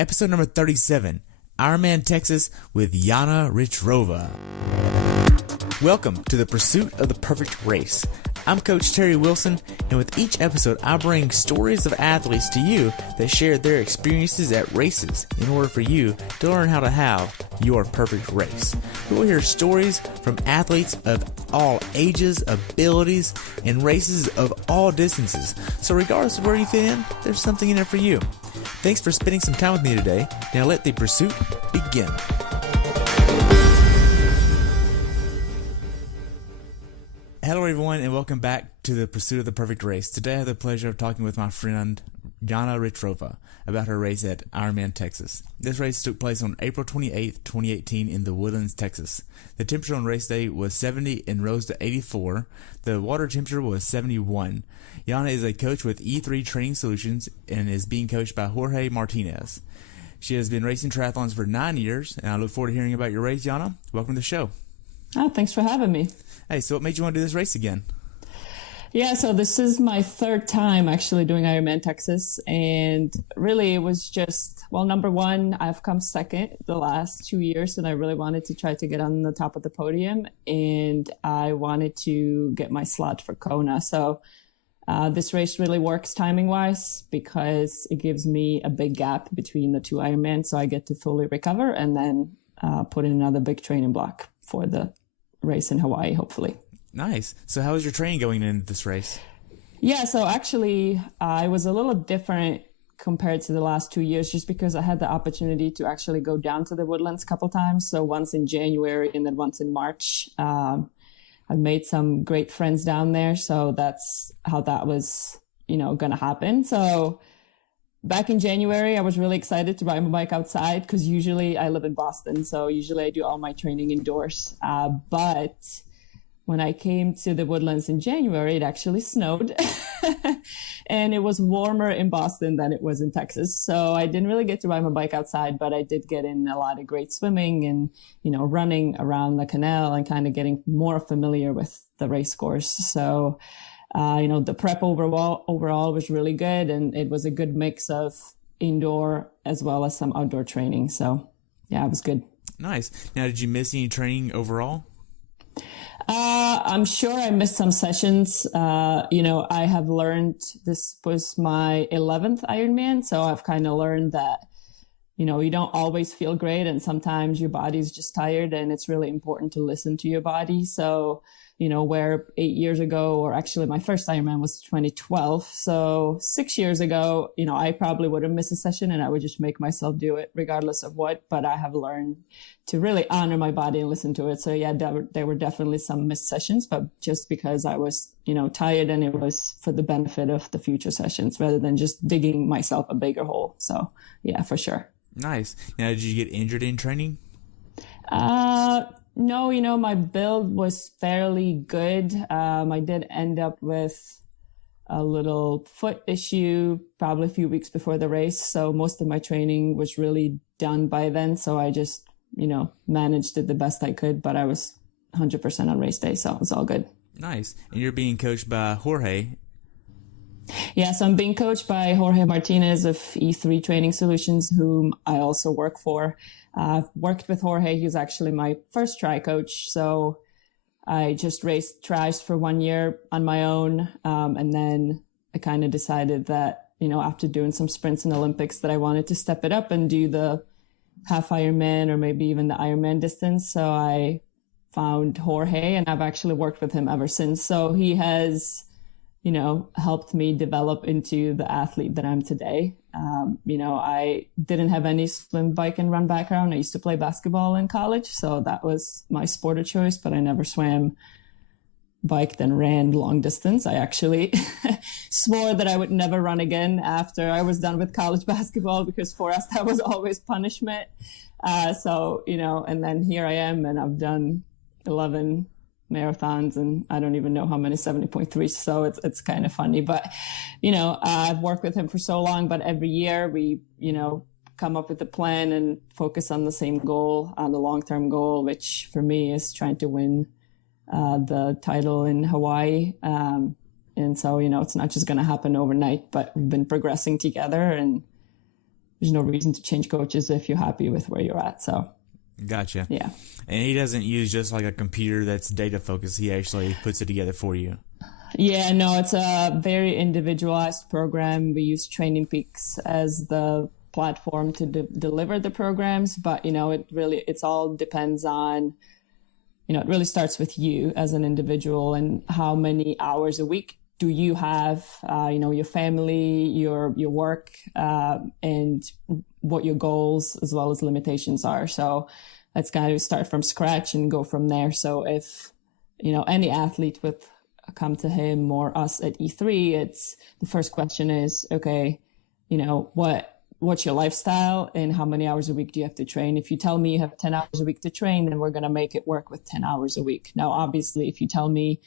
episode number 37, Ironman Texas with Jana Richtrova. Welcome to the pursuit of the perfect race. I'm Coach Terry Wilson, and with each episode, I bring stories of athletes to you that share their experiences at races in order for you to learn how to have your perfect race. We will hear stories from athletes of all ages, abilities, and races of all distances. So regardless of where you fit in, there's something in it for you. Thanks for spending some time with me today. Now let the pursuit begin. Hello everyone, and welcome back to the Pursuit of the Perfect Race. Today I have the pleasure of talking with my friend Jana Richtrova about her race at Ironman Texas. This race took place on April 28th, 2018 in the Woodlands, Texas. The temperature on race day was 70 and rose to 84. The water temperature was 71. Jana is a coach with E3 Training Solutions and is being coached by Jorge Martinez. She has been racing triathlons for 9 years, and I look forward to hearing about your race, Jana. Welcome to the show. Oh, thanks for having me. Hey, so what made you want to do this race again? Yeah, so this is my third time actually doing Ironman Texas. And really it was just, well, number one, I've come second the last 2 years, and I really wanted to try to get on the top of the podium. And I wanted to get my slot for Kona. So this race really works timing wise because it gives me a big gap between the two Ironman. So I get to fully recover and then put in another big training block for the race in Hawaii, hopefully. Nice. So how was your training going into this race? Yeah, so actually I was a little different compared to the last 2 years just because I had the opportunity to actually go down to the Woodlands a couple times. So once in January and then once in March. I made some great friends down there. So that's how that was, going to happen. So back in January, I was really excited to ride my bike outside because usually I live in Boston. So usually I do all my training indoors. But when I came to the Woodlands in January, it actually snowed and it was warmer in Boston than it was in Texas. So I didn't really get to ride my bike outside, but I did get in a lot of great swimming and, running around the canal and kind of getting more familiar with the race course. So the prep overall was really good, and it was a good mix of indoor as well as some outdoor training. So, yeah, it was good. Nice. Now, did you miss any training overall? I'm sure I missed some sessions. I have learned this was my 11th Ironman, so I've kind of learned that, you don't always feel great, and sometimes your body's just tired, and it's really important to listen to your body. So, where 8 years ago, or actually my first Ironman was 2012. So 6 years ago, I probably would have missed a session and I would just make myself do it regardless of what, but I have learned to really honor my body and listen to it. So yeah, there were definitely some missed sessions, but just because I was, tired, and it was for the benefit of the future sessions rather than just digging myself a bigger hole. So yeah, for sure. Nice. Now, did you get injured in training? No, my build was fairly good. I did end up with a little foot issue probably a few weeks before the race. So most of my training was really done by then. So I just, managed it the best I could, but I was 100% on race day. So it was all good. Nice. And you're being coached by Jorge. Yeah, so I'm being coached by Jorge Martinez of E3 Training Solutions, whom I also work for. I've worked with Jorge. He was actually my first tri coach. So I just raced tries for 1 year on my own. And then I kind of decided that, after doing some sprints in Olympics, that I wanted to step it up and do the half Ironman or maybe even the Ironman distance. So I found Jorge, and I've actually worked with him ever since. So he has, helped me develop into the athlete that I'm today. I didn't have any swim, bike, and run background. I used to play basketball in college, so that was my sport of choice, but I never swam, biked, and ran long distance. I actually swore that I would never run again after I was done with college basketball because for us, that was always punishment. And then here I am, and I've done 11 marathons, and I don't even know how many 70.3. So it's kind of funny, but, I've worked with him for so long, but every year we, come up with a plan and focus on the same goal, on the long-term goal, which for me is trying to win the title in Hawaii. And so, it's not just going to happen overnight, but we've been progressing together, and there's no reason to change coaches if you're happy with where you're at. So, gotcha. Yeah. And he doesn't use just like a computer that's data focused. He actually puts it together for you. Yeah, no, it's a very individualized program. We use Training Peaks as the platform to deliver the programs, but it's all depends on, it really starts with you as an individual and how many hours a week do you have, your family, your work, and what your goals as well as limitations are. So let's kind of start from scratch and go from there. So if, any athlete would come to him or us at E3, it's the first question is, okay, what's your lifestyle and how many hours a week do you have to train? If you tell me you have 10 hours a week to train, then we're going to make it work with 10 hours a week. Now, obviously, if you tell me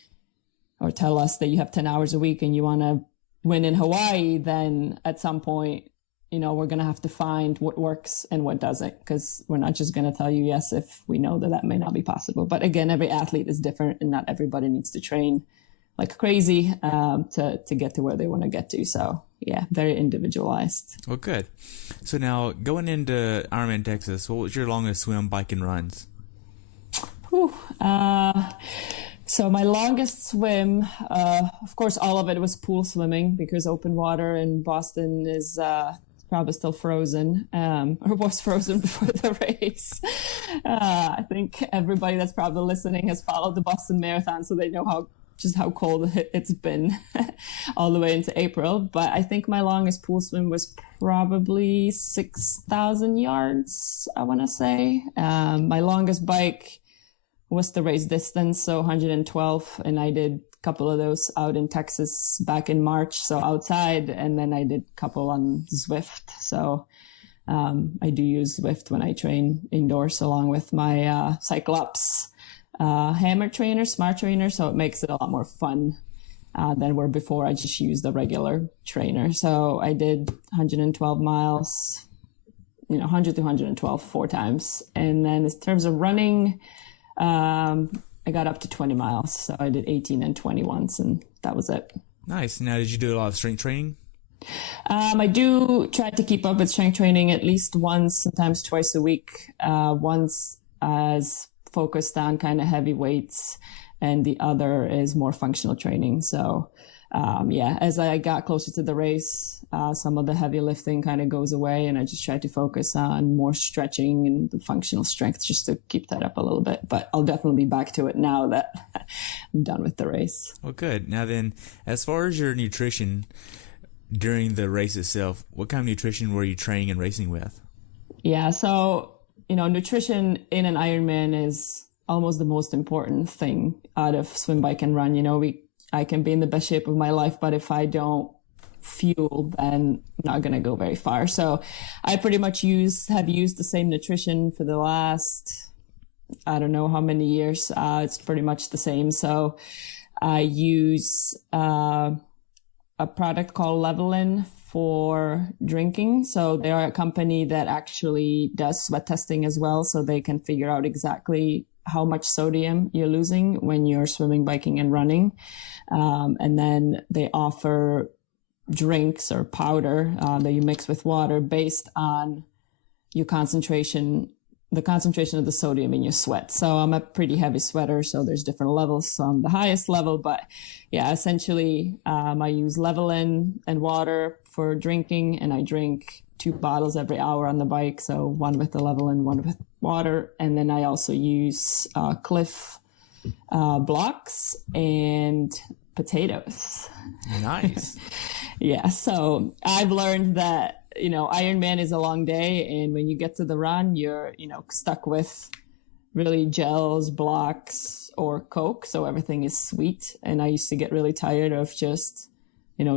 or tell us that you have 10 hours a week and you want to win in Hawaii, then at some point, we're going to have to find what works and what doesn't, because we're not just going to tell you yes if we know that may not be possible. But again, every athlete is different and not everybody needs to train like crazy to get to where they want to get to. So yeah, very individualized. Well, good. So now going into Ironman Texas, what was your longest swim, bike, and runs? So my longest swim, of course, all of it was pool swimming because open water in Boston is probably still frozen, or was frozen before the race. I think everybody that's probably listening has followed the Boston Marathon, so they know how cold it's been all the way into April. But I think my longest pool swim was probably 6,000 yards, I want to say. My longest bike was the race distance, so 112, and I did a couple of those out in Texas back in March, so outside, and then I did a couple on Zwift. So I do use Zwift when I train indoors along with my Cyclops hammer trainer, smart trainer, so it makes it a lot more fun than where before I just used the regular trainer. So I did 112 miles, 100 to 112 4 times. And then in terms of running, I got up to 20 miles. So I did 18 and 20 once, and that was it. Nice. Now, did you do a lot of strength training? I do try to keep up with strength training at least once, sometimes twice a week. Once as focused on kind of heavy weights, and the other is more functional training. So, as I got closer to the race, some of the heavy lifting kind of goes away, and I just try to focus on more stretching and the functional strength just to keep that up a little bit. But I'll definitely be back to it now that I'm done with the race. Well, good. Now then, as far as your nutrition during the race itself, what kind of nutrition were you training and racing with? Yeah, so nutrition in an Ironman is almost the most important thing out of swim, bike, and run. I can be in the best shape of my life, but if I don't fuel, then I'm not going to go very far. So I pretty much have used the same nutrition for the last, I don't know how many years. It's pretty much the same. So I use a product called Levelin for drinking. So they are a company that actually does sweat testing as well. So they can figure out exactly how much sodium you're losing when you're swimming, biking, and running. And then they offer drinks or powder that you mix with water based on your concentration, the concentration of the sodium in your sweat. So I'm a pretty heavy sweater, so there's different levels. So I'm the highest level, but yeah, essentially I use Levelin and water for drinking, and I drink 2 bottles every hour on the bike. So one with the Levelin, one with water. And then I also use Cliff blocks and potatoes. Nice. Yeah. So I've learned that, Ironman is a long day. And when you get to the run, you're, stuck with really gels, blocks, or Coke. So everything is sweet. And I used to get really tired of just,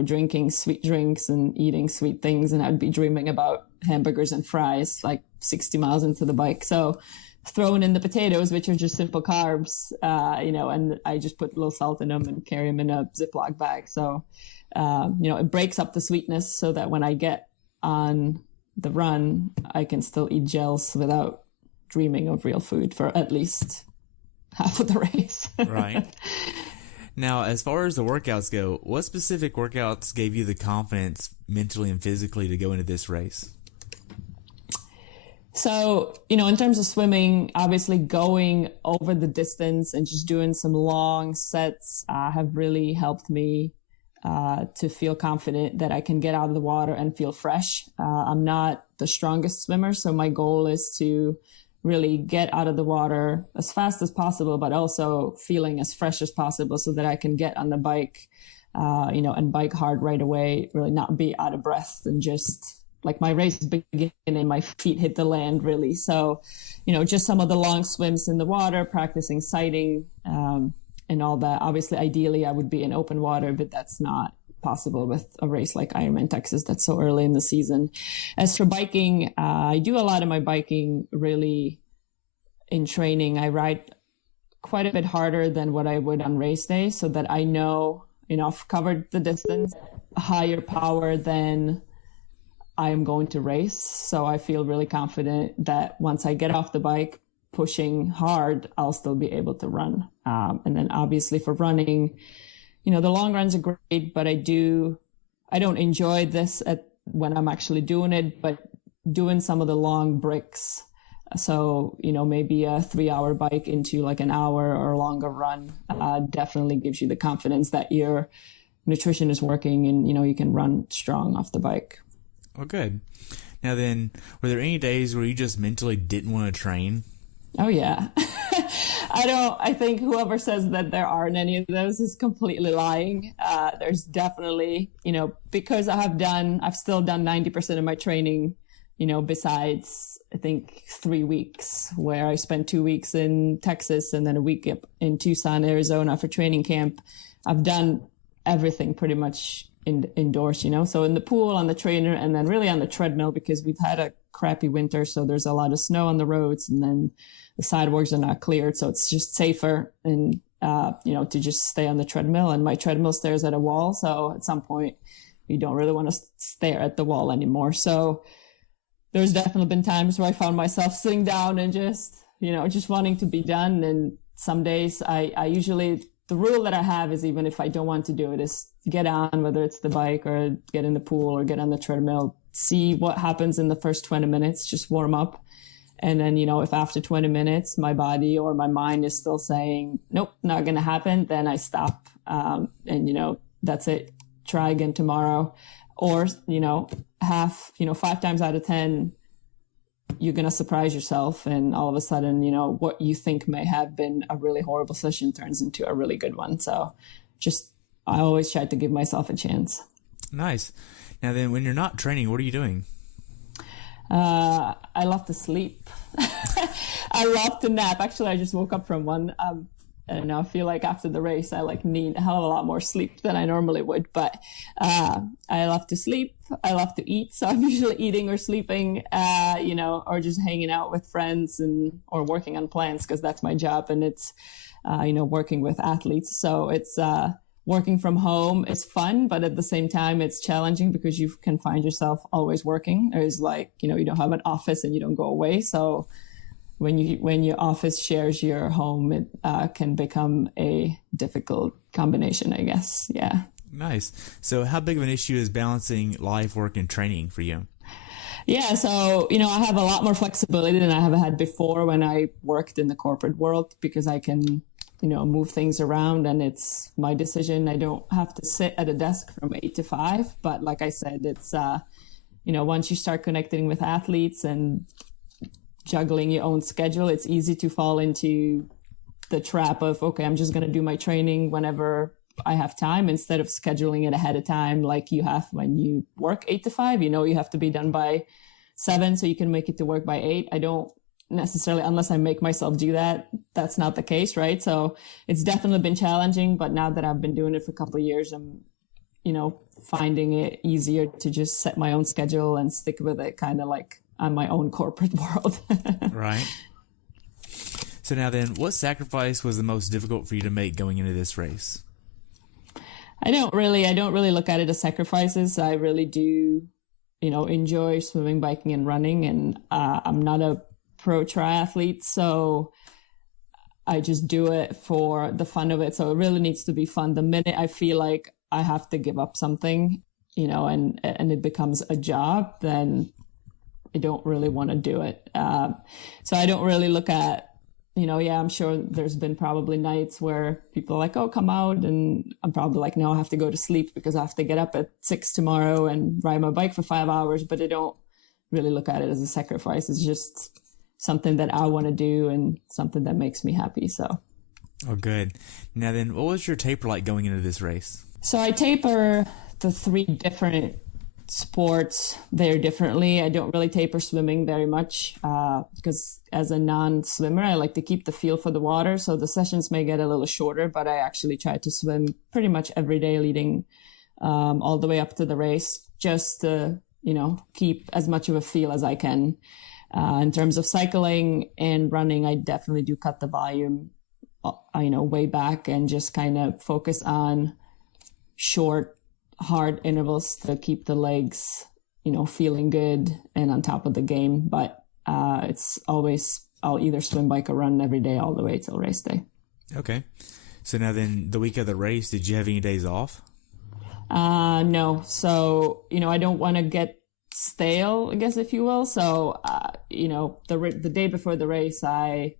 drinking sweet drinks and eating sweet things. And I'd be dreaming about hamburgers and fries like 60 miles into the bike. So throwing in the potatoes, which are just simple carbs, and I just put a little salt in them and carry them in a Ziploc bag. So, it breaks up the sweetness so that when I get on the run, I can still eat gels without dreaming of real food for at least half of the race. Right. Now, as far as the workouts go, what specific workouts gave you the confidence mentally and physically to go into this race? So, in terms of swimming, obviously going over the distance and just doing some long sets have really helped me to feel confident that I can get out of the water and feel fresh. I'm not the strongest swimmer, so my goal is to really get out of the water as fast as possible, but also feeling as fresh as possible so that I can get on the bike, and bike hard right away, really not be out of breath and just like my race is beginning and my feet hit the land really. So, just some of the long swims in the water, practicing sighting, and all that. Obviously, ideally I would be in open water, but that's not possible with a race like Ironman Texas that's so early in the season. As for biking, I do a lot of my biking really in training. I ride quite a bit harder than what I would on race day so that I know, I've covered the distance, higher power than I am going to race. So I feel really confident that once I get off the bike, pushing hard, I'll still be able to run. And then obviously for running, the long runs are great, but I don't enjoy this when I'm actually doing it, but doing some of the long bricks. So, maybe a 3-hour bike into like an hour or longer run definitely gives you the confidence that your nutrition is working and, you can run strong off the bike. Well, good. Now then, were there any days where you just mentally didn't want to train? Oh, yeah. I think whoever says that there aren't any of those is completely lying. There's definitely, because I've still done 90% of my training, besides, I think 3 weeks where I spent 2 weeks in Texas and then a week in Tucson, Arizona for training camp. I've done everything pretty much indoors, so in the pool, on the trainer, and then really on the treadmill because we've had a crappy winter. So there's a lot of snow on the roads and then the sidewalks are not cleared. So it's just safer and, to just stay on the treadmill, and my treadmill stares at a wall. So at some point you don't really want to stare at the wall anymore. So there's definitely been times where I found myself sitting down and just wanting to be done. And some days I usually, the rule that I have is even if I don't want to do it is get on, whether it's the bike or get in the pool or get on the treadmill, see what happens in the first 20 minutes, just warm up. And then, if after 20 minutes, my body or my mind is still saying, nope, not going to happen, then I stop. And, that's it. Try again tomorrow. Or, 5 times out of 10, you're going to surprise yourself. And all of a sudden, what you think may have been a really horrible session turns into a really good one. So I always try to give myself a chance. Nice. Now then, when you're not training, what are you doing? I love to sleep. I love to nap. Actually, I just woke up from one. And I feel like after the race, I need a hell of a lot more sleep than I normally would. But I love to sleep. I love to eat. So I'm usually eating or sleeping, or just hanging out with friends or working on plans because that's my job. And it's, working with athletes. So it's working from home is fun, but at the same time, it's challenging because you can find yourself always working. There's you don't have an office and you don't go away. So when your office shares your home, it can become a difficult combination, I guess. Yeah. Nice. So how big of an issue is balancing life, work, and training for you? Yeah. So, I have a lot more flexibility than I have had before when I worked in the corporate world because I can, move things around and it's my decision. I don't have to sit at a desk from 8 to 5. But like I said, it's, once you start connecting with athletes and juggling your own schedule, it's easy to fall into the trap of, okay, I'm just going to do my training whenever I have time instead of scheduling it ahead of time like you have when you work 8 to 5. You have to be done by 7 so you can make it to work by 8. I don't necessarily, unless I make myself do that, that's not the case, right? So it's definitely been challenging, but now that I've been doing it for a couple of years, I'm, finding it easier to just set my own schedule and stick with it kind of like on my own corporate world. Right. So now then, what sacrifice was the most difficult for you to make going into this race? I don't really look at it as sacrifices. I really do, enjoy swimming, biking, and running. And I'm not a pro triathlete, so I just do it for the fun of it. So it really needs to be fun. The minute I feel like I have to give up something, and it becomes a job, then I don't really want to do it. So I don't really look at, I'm sure there's been probably nights where people are like, oh, come out. And I'm probably like, no, I have to go to sleep because I have to get up at 6 tomorrow and ride my bike for 5 hours. But I don't really look at it as a sacrifice. It's just something that I want to do and something that makes me happy. So. Oh, good. Now then, what was your taper like going into this race? So I taper the 3 different sports very differently. I don't really taper swimming very much because as a non-swimmer, I like to keep the feel for the water. So the sessions may get a little shorter, but I actually try to swim pretty much every day leading all the way up to the race, just to, keep as much of a feel as I can. In terms of cycling and running, I definitely do cut the volume, way back and just kind of focus on short, hard intervals to keep the legs, feeling good and on top of the game. But it's always, I'll either swim, bike, or run every day all the way till race day. Okay. So now then, the week of the race, did you have any days off? No. So, I don't want to get stale, I guess, if you will. So, the day before the race, I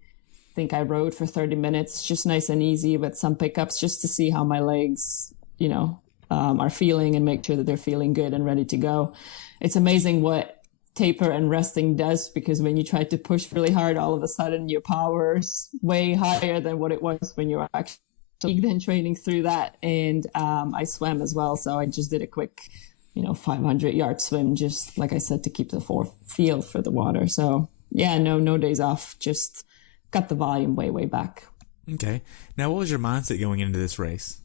think I rode for 30 minutes, just nice and easy with some pickups just to see how my legs, are feeling and make sure that they're feeling good and ready to go. It's amazing what taper and resting does, because when you try to push really hard, all of a sudden your power's way higher than what it was when you were actually then training through that. And I swam as well. So I just did a quick, 500-yard swim, just like I said, to keep the feel for the water. So yeah, no days off, just cut the volume way back. Okay. Now, what was your mindset going into this race?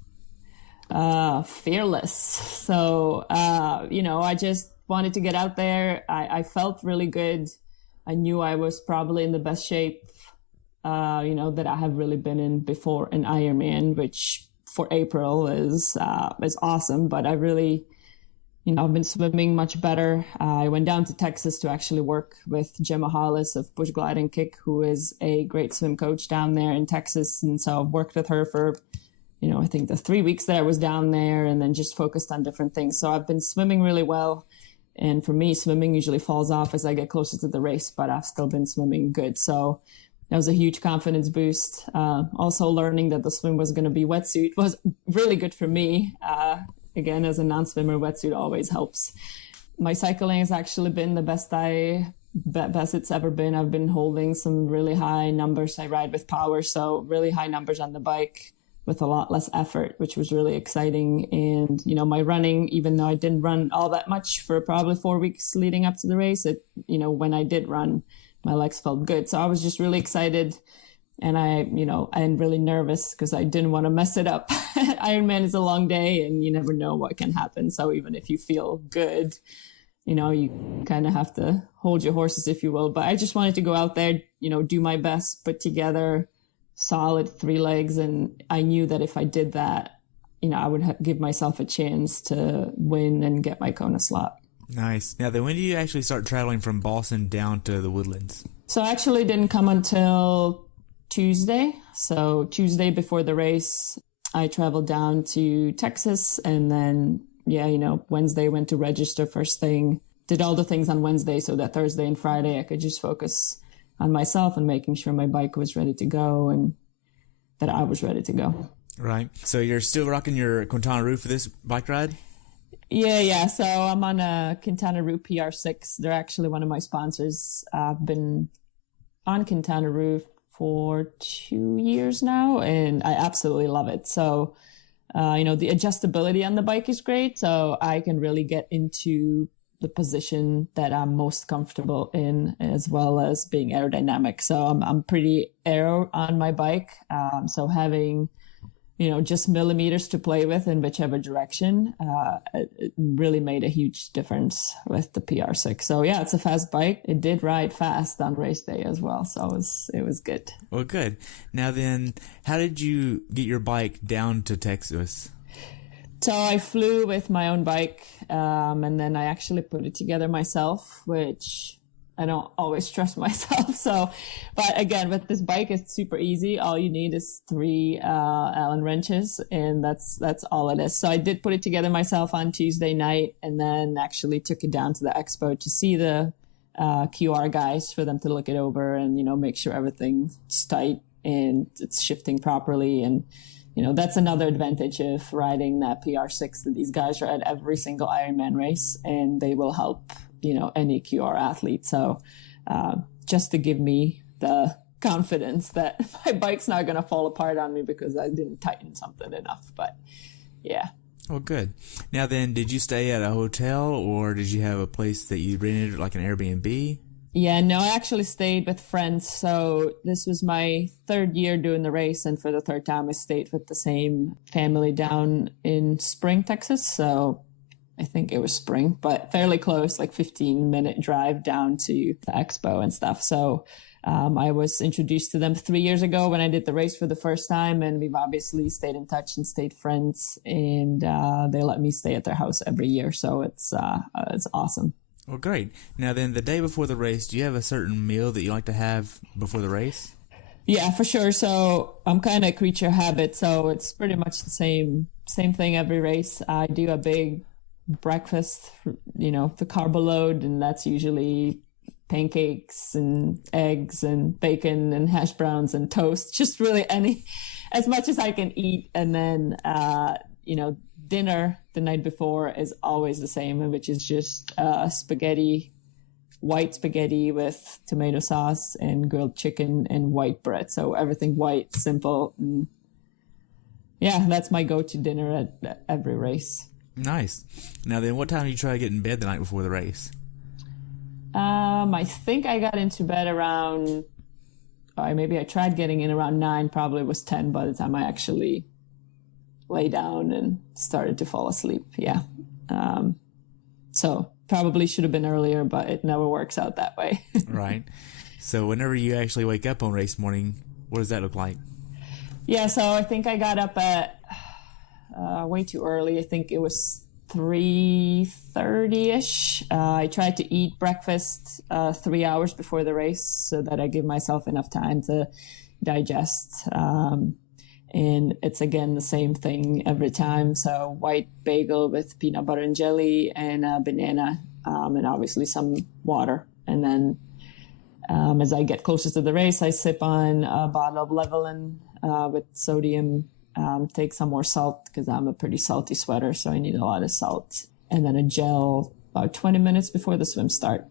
Fearless. So, I just wanted to get out there. I felt really good. I knew I was probably in the best shape, that I have really been in before an Ironman, which for April is awesome. But I really, I've been swimming much better. I went down to Texas to actually work with Gemma Hollis of Bush Glide and Kick, who is a great swim coach down there in Texas. And so I've worked with her for I think the 3 weeks that I was down there, and then just focused on different things. So I've been swimming really well. And for me, swimming usually falls off as I get closer to the race, but I've still been swimming good. So that was a huge confidence boost. Also learning that the swim was going to be wetsuit was really good for me. Again, as a non-swimmer, wetsuit always helps. My cycling has actually been the best it's ever been. I've been holding some really high numbers. I ride with power, so really high numbers on the bike with a lot less effort, which was really exciting. And, my running, even though I didn't run all that much for probably 4 weeks leading up to the race, when I did run, my legs felt good. So I was just really excited. And I'm really nervous because I didn't want to mess it up. Ironman is a long day and you never know what can happen. So even if you feel good, you kind of have to hold your horses, if you will. But I just wanted to go out there, do my best, put together solid 3 legs. And I knew that if I did that, I would give myself a chance to win and get my Kona Slot. Nice. Now then, when do you actually start traveling from Boston down to the Woodlands? So I actually didn't come until Tuesday. So Tuesday before the race, I traveled down to Texas, and then, Wednesday went to register first thing, did all the things on Wednesday so that Thursday and Friday I could just focus on myself and making sure my bike was ready to go and that I was ready to go. Right. So you're still rocking your Quintana Roo for this bike ride? Yeah. So I'm on a Quintana Roo PR6. They're actually one of my sponsors. I've been on Quintana Roo for 2 years now, and I absolutely love it. So, the adjustability on the bike is great. So I can really get into the position that I'm most comfortable in, as well as being aerodynamic. So I'm pretty aero on my bike. So having, just millimeters to play with in whichever direction, it really made a huge difference with the PR6. So yeah, it's a fast bike. It did ride fast on race day as well. So it was good. Well, good. Now then, how did you get your bike down to Texas? So I flew with my own bike, and then I actually put it together myself, which I don't always trust myself. So, but again, with this bike, it's super easy. All you need is 3 Allen wrenches, and that's all it is. So I did put it together myself on Tuesday night, and then actually took it down to the expo to see the QR guys for them to look it over and, make sure everything's tight and it's shifting properly. And, that's another advantage of riding that PR6, that these guys are at every single Ironman race and they will help, any QR athlete. So just to give me the confidence that my bike's not going to fall apart on me because I didn't tighten something enough. But yeah. Well, good. Now then, did you stay at a hotel or did you have a place that you rented, like an Airbnb? Yeah, no, I actually stayed with friends. So this was my third year doing the race. And for the third time, I stayed with the same family down in Spring, Texas. So I think it was Spring, but fairly close, like 15-minute drive down to the expo and stuff. So I was introduced to them 3 years ago when I did the race for the first time. And we've obviously stayed in touch and stayed friends. And they let me stay at their house every year. So it's awesome. Well, great. Now then, the day before the race, do you have a certain meal that you like to have before the race? Yeah, for sure. So I'm kind of a creature of habit. So it's pretty much the same thing every race. I do a big breakfast, the carb load, and that's usually pancakes and eggs and bacon and hash browns and toast, just really as much as I can eat. And then, dinner the night before is always the same, which is just white spaghetti with tomato sauce and grilled chicken and white bread. So everything white, simple. And yeah, that's my go-to dinner at every race. Nice. Now then, what time do you try to get in bed the night before the race? I think I got into bed around, maybe I tried getting in around 9, probably was 10 by the time I actually lay down and started to fall asleep. Yeah. So probably should have been earlier, but it never works out that way. Right. So whenever you actually wake up on race morning, what does that look like? Yeah. So I think I got up at way too early. I think it was 3:30ish. I tried to eat breakfast 3 hours before the race so that I give myself enough time to digest. And it's, again, the same thing every time. So white bagel with peanut butter and jelly and a banana, and obviously some water. And then as I get closer to the race, I sip on a bottle of Levelin with sodium, take some more salt because I'm a pretty salty sweater, so I need a lot of salt. And then a gel about 20 minutes before the swim start.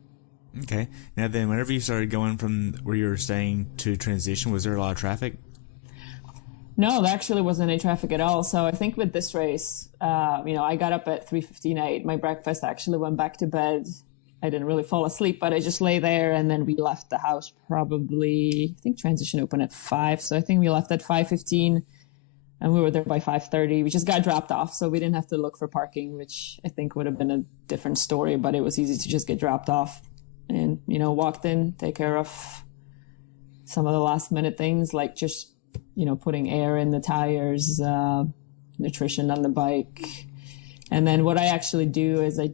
Okay. Now then, whenever you started going from where you were staying to transition, was there a lot of traffic? No, there actually wasn't any traffic at all. So I think with this race, I got up at 3:15. I ate my breakfast. I actually went back to bed. I didn't really fall asleep, but I just lay there. And then we left the house probably, I think transition opened at 5. So I think we left at 5:15 and we were there by 5:30. We just got dropped off. So we didn't have to look for parking, which I think would have been a different story, but it was easy to just get dropped off and, walked in, take care of some of the last minute things like just putting air in the tires, nutrition on the bike. And then what I actually do is I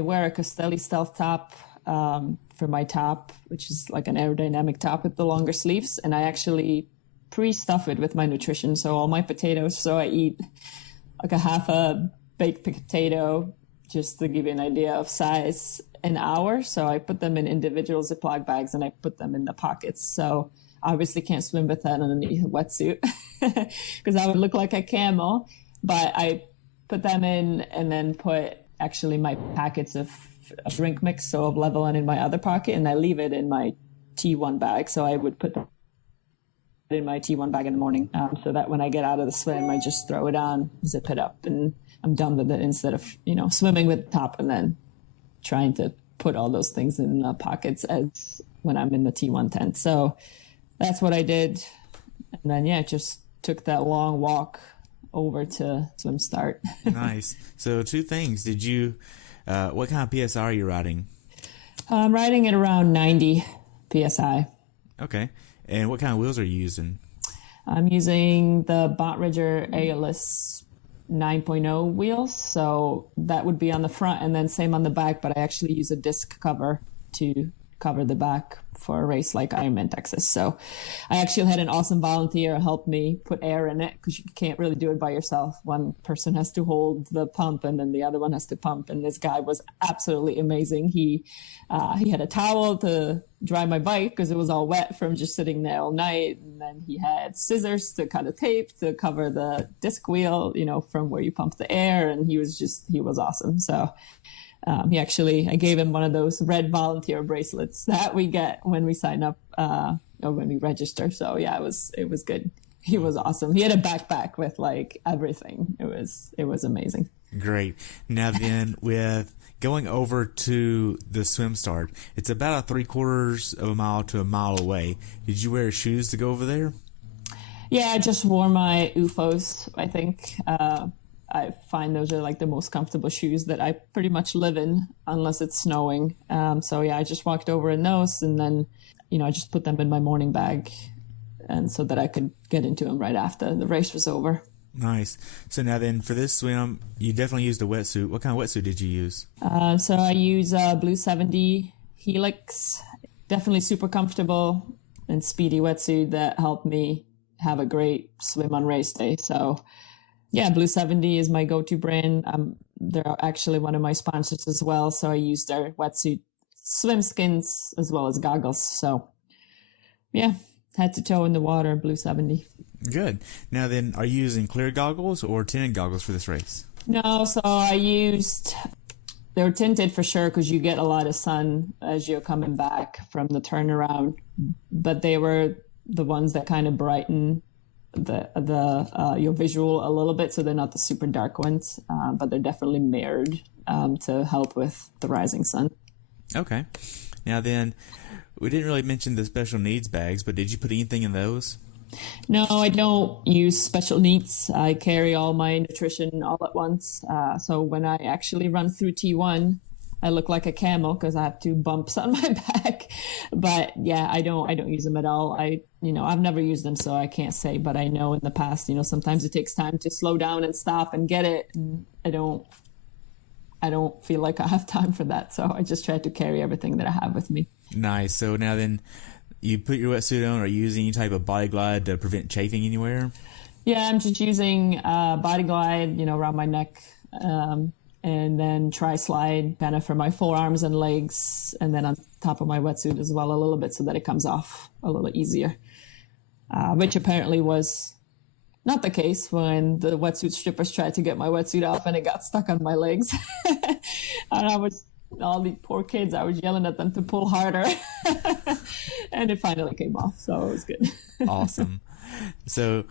wear a Castelli Stealth top for my top, which is like an aerodynamic top with the longer sleeves. And I actually pre-stuff it with my nutrition. So all my potatoes, so I eat like a half a baked potato, just to give you an idea of size, an hour. So I put them in individual Ziploc bags and I put them in the pockets. So obviously can't swim with that underneath a wetsuit because I would look like a camel, but I put them in and then put actually my packets of drink mix, so of Levelin in my other pocket, and I leave it in my T1 bag. So I would put it in my T1 bag in the morning so that when I get out of the swim, I just throw it on, zip it up, and I'm done with it instead of, swimming with the top and then trying to put all those things in the pockets as when I'm in the T1 tent. So that's what I did. And then, just took that long walk over to swim start. Nice. So 2 things. Did you, what kind of PSI are you riding? I'm riding at around 90 PSI. Okay. And what kind of wheels are you using? I'm using the Bottridger ALS 9.0 wheels. So that would be on the front and then same on the back, but I actually use a disc cover to cover the back for a race like Ironman Texas. So I actually had an awesome volunteer help me put air in it, because you can't really do it by yourself. One person has to hold the pump and then the other one has to pump. And this guy was absolutely amazing. He had a towel to dry my bike because it was all wet from just sitting there all night. And then he had scissors to cut a tape to cover the disc wheel, from where you pump the air. And he was awesome. So I gave him one of those red volunteer bracelets that we get when we sign up, or when we register. So yeah, it was good. He was awesome. He had a backpack with like everything. It was amazing. Great. Now then, with going over to the swim start, it's about a 3/4 of a mile to a mile away. Did you wear shoes to go over there? Yeah, I just wore my UFOs, I think. I find those are like the most comfortable shoes that I pretty much live in unless it's snowing. So yeah, I just walked over in those, and then, I just put them in my morning bag, and so that I could get into them right after the race was over. Nice. So now then, for this swim, you definitely used a wetsuit. What kind of wetsuit did you use? So I use a Blue 70 Helix. Definitely super comfortable and speedy wetsuit that helped me have a great swim on race day. So yeah, Blue 70 is my go-to brand. They're actually one of my sponsors as well. So I use their wetsuit swim skins as well as goggles. So yeah, head to toe in the water, Blue 70. Good. Now then, are you using clear goggles or tinted goggles for this race? No, so they were tinted for sure, because you get a lot of sun as you're coming back from the turnaround. But they were the ones that kind of brighten your visual a little bit, so they're not the super dark ones, but they're definitely mirrored to help with the rising sun. Okay. Now then, we didn't really mention the special needs bags, but did you put anything in those? No, I don't use special needs. I carry all my nutrition all at once. So when I actually run through T1, I look like a camel because I have 2 bumps on my back. But yeah, I don't use them at all. I've never used them, so I can't say, but I know in the past, sometimes it takes time to slow down and stop and get it. And I don't feel like I have time for that. So I just try to carry everything that I have with me. Nice. So now then, you put your wetsuit on. Are you using any type of body glide to prevent chafing anywhere? Yeah, I'm just using body glide, around my neck. And then tri-slide kind of for my forearms and legs, and then on top of my wetsuit as well a little bit, so that it comes off a little easier, which apparently was not the case when the wetsuit strippers tried to get my wetsuit off and it got stuck on my legs. And all the poor kids, I was yelling at them to pull harder. And it finally came off, so it was good. Awesome. So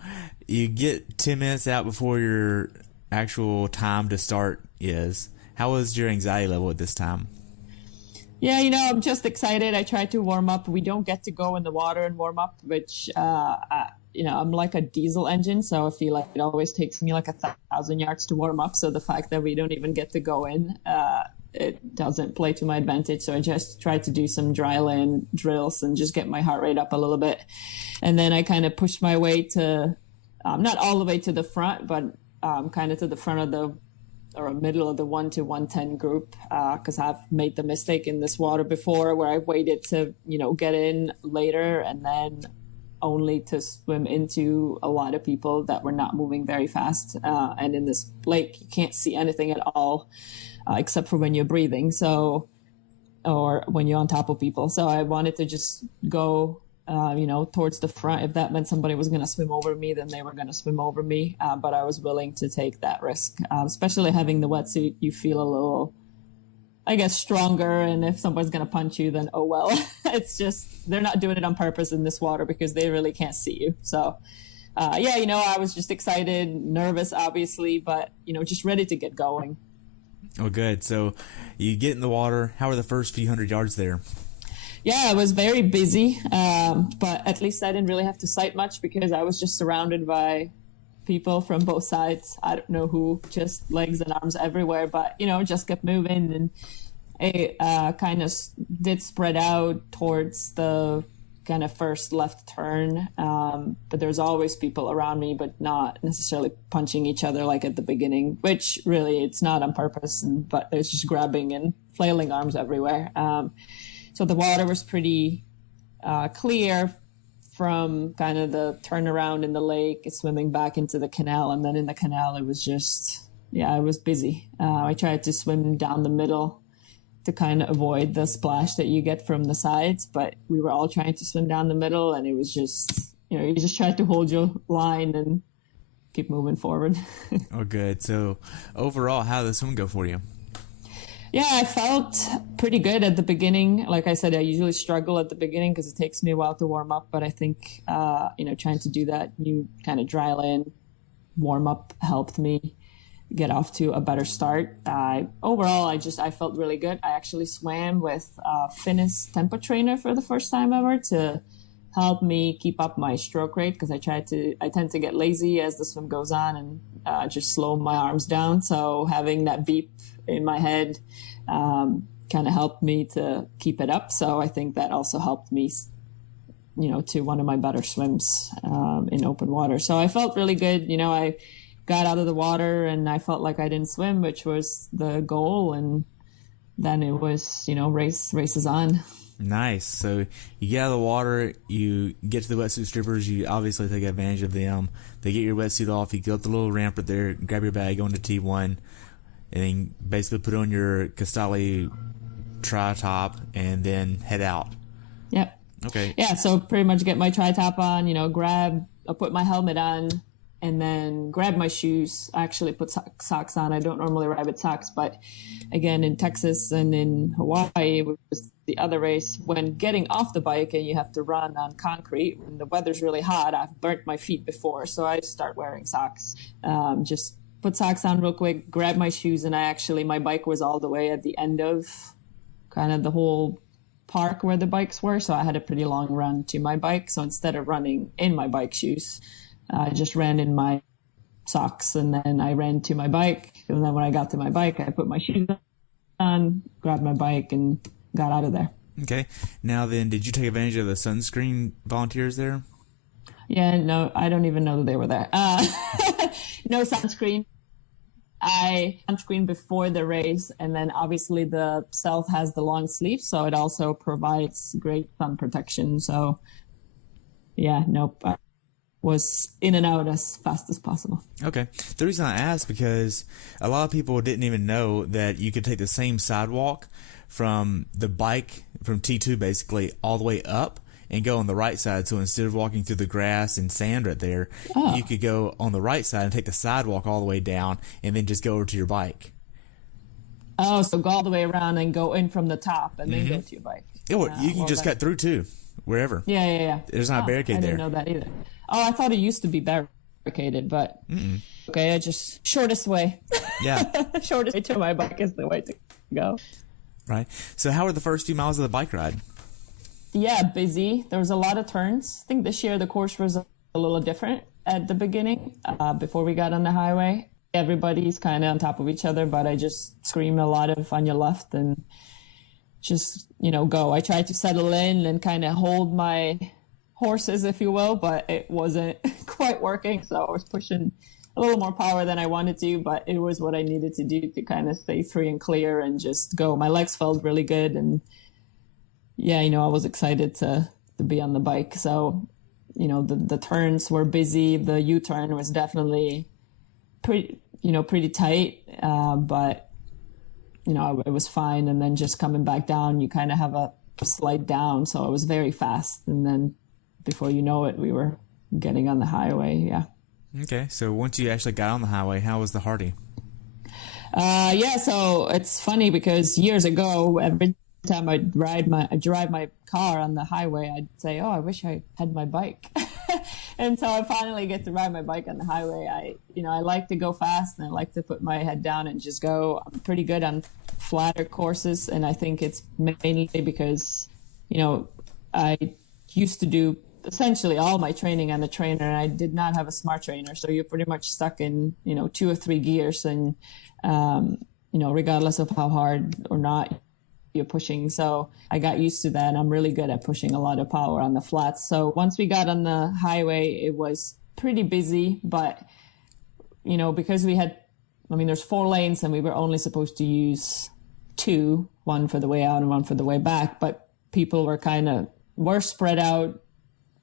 you get 10 minutes out before your actual time to start is. How was your anxiety level at this time? Yeah, I'm just excited. I tried to warm up. We don't get to go in the water and warm up, which, I'm like a diesel engine, so I feel like it always takes me like 1,000 yards to warm up. So the fact that we don't even get to go in, it doesn't play to my advantage. So I just tried to do some dry land drills and just get my heart rate up a little bit. And then I kind of pushed my way to, not all the way to the front, but kind of to the front of or middle of the 1 to 110 group, because I've made the mistake in this water before where I've waited to, get in later and then only to swim into a lot of people that were not moving very fast. And in this lake, you can't see anything at all, except for when you're breathing. Or when you're on top of people. So I wanted to just go towards the front. If that meant somebody was going to swim over me, then they were going to swim over me. But I was willing to take that risk, especially having the wetsuit. You feel a little, I guess, stronger. And if somebody's going to punch you, then oh well. It's just, they're not doing it on purpose in this water because they really can't see you. So I was just excited, nervous, obviously, but, just ready to get going. Oh, good. So you get in the water. How are the first few hundred yards there? Yeah, it was very busy, but at least I didn't really have to sight much because I was just surrounded by people from both sides. I don't know who, just legs and arms everywhere, but, just kept moving, and it kind of did spread out towards the kind of first left turn. But there's always people around me, but not necessarily punching each other like at the beginning, which really it's not on purpose, but there's just grabbing and flailing arms everywhere. So the water was pretty clear from kind of the turnaround in the lake, swimming back into the canal. And then in the canal, it was just, it was busy. I tried to swim down the middle to kind of avoid the splash that you get from the sides, but we were all trying to swim down the middle, and it was just, you just try to hold your line and keep moving forward. Oh, good. So overall, how did the swim go for you? Yeah, I felt pretty good at the beginning. Like I said, I usually struggle at the beginning because it takes me a while to warm up. But I think, trying to do that new kind of dry land warm up helped me get off to a better start. Overall, I felt really good. I actually swam with a Finnish tempo trainer for the first time ever to help me keep up my stroke rate, because I tend to get lazy as the swim goes on and just slow my arms down. So having that beep in my head kind of helped me to keep it up. So I think that also helped me, to one of my better swims in open water. So I felt really good. I got out of the water and I felt like I didn't swim, which was the goal. And then it was, races on. Nice. So you get out of the water, you get to the wetsuit strippers, you obviously take advantage of them. They get your wetsuit off, you go up the little ramp right there, grab your bag, go into T1, and then basically put on your Castelli tri-top and then head out. Yep. Okay. Yeah, so pretty much get my tri-top on, I'll put my helmet on, and then grab my shoes. I actually put socks on. I don't normally ride with socks, but again, in Texas and in Hawaii, which was the other race, when getting off the bike and you have to run on concrete, when the weather's really hot, I've burnt my feet before, so I start wearing socks. Just put socks on real quick, grab my shoes, and my bike was all the way at the end of kind of the whole park where the bikes were, so I had a pretty long run to my bike. So instead of running in my bike shoes, I just ran in my socks, and then I ran to my bike. And then when I got to my bike, I put my shoes on, grabbed my bike, and got out of there. Okay. Now then, did you take advantage of the sunscreen volunteers there? Yeah, no, I don't even know that they were there. No sunscreen. I sunscreen before the race, and then obviously the Stealth has the long sleeve, so it also provides great sun protection. So, yeah, nope. Was in and out as fast as possible. Okay. The reason I asked, because a lot of people didn't even know that you could take the same sidewalk from the bike, from T2 basically, all the way up and go on the right side. So instead of walking through the grass and sand right there, you could go on the right side and take the sidewalk all the way down and then just go over to your bike. Oh, so go all the way around and go in from the top and then go to your bike. Yeah, you can just cut through too, wherever. Yeah. There's not a barricade there. I didn't know that either. Oh, I thought it used to be barricaded, but okay, I just shortest way. Yeah. Shortest way to my bike is the way to go. Right. So how were the first few miles of the bike ride? Yeah, busy. There was a lot of turns. I think this year the course was a little different at the beginning, before we got on the highway. Everybody's kind of on top of each other, but I just scream a lot of on your left and just, go. I tried to settle in and kind of hold my horses, if you will, but it wasn't quite working. So I was pushing a little more power than I wanted to, but it was what I needed to do to kind of stay free and clear and just go. My legs felt really good. And yeah, I was excited to be on the bike. So, the turns were busy. The U-turn was definitely pretty tight. But, it was fine. And then just coming back down, you kind of have a slight down. So it was very fast. And then before you know it, we were getting on the highway. Yeah. Okay. So once you actually got on the highway, how was the Hardy? So it's funny because years ago, every time I'd drive my car on the highway, I'd say, "Oh, I wish I had my bike." And so I finally get to ride my bike on the highway. I like to go fast and I like to put my head down and just go. I'm pretty good on flatter courses, and I think it's mainly because, I used to do essentially all my training on the trainer, and I did not have a smart trainer. So you're pretty much stuck in, 2 or 3 gears, and, regardless of how hard or not you're pushing. So I got used to that. I'm really good at pushing a lot of power on the flats. So once we got on the highway, it was pretty busy, but, because there's 4 lanes and we were only supposed to use 2, one for the way out and one for the way back. But people were spread out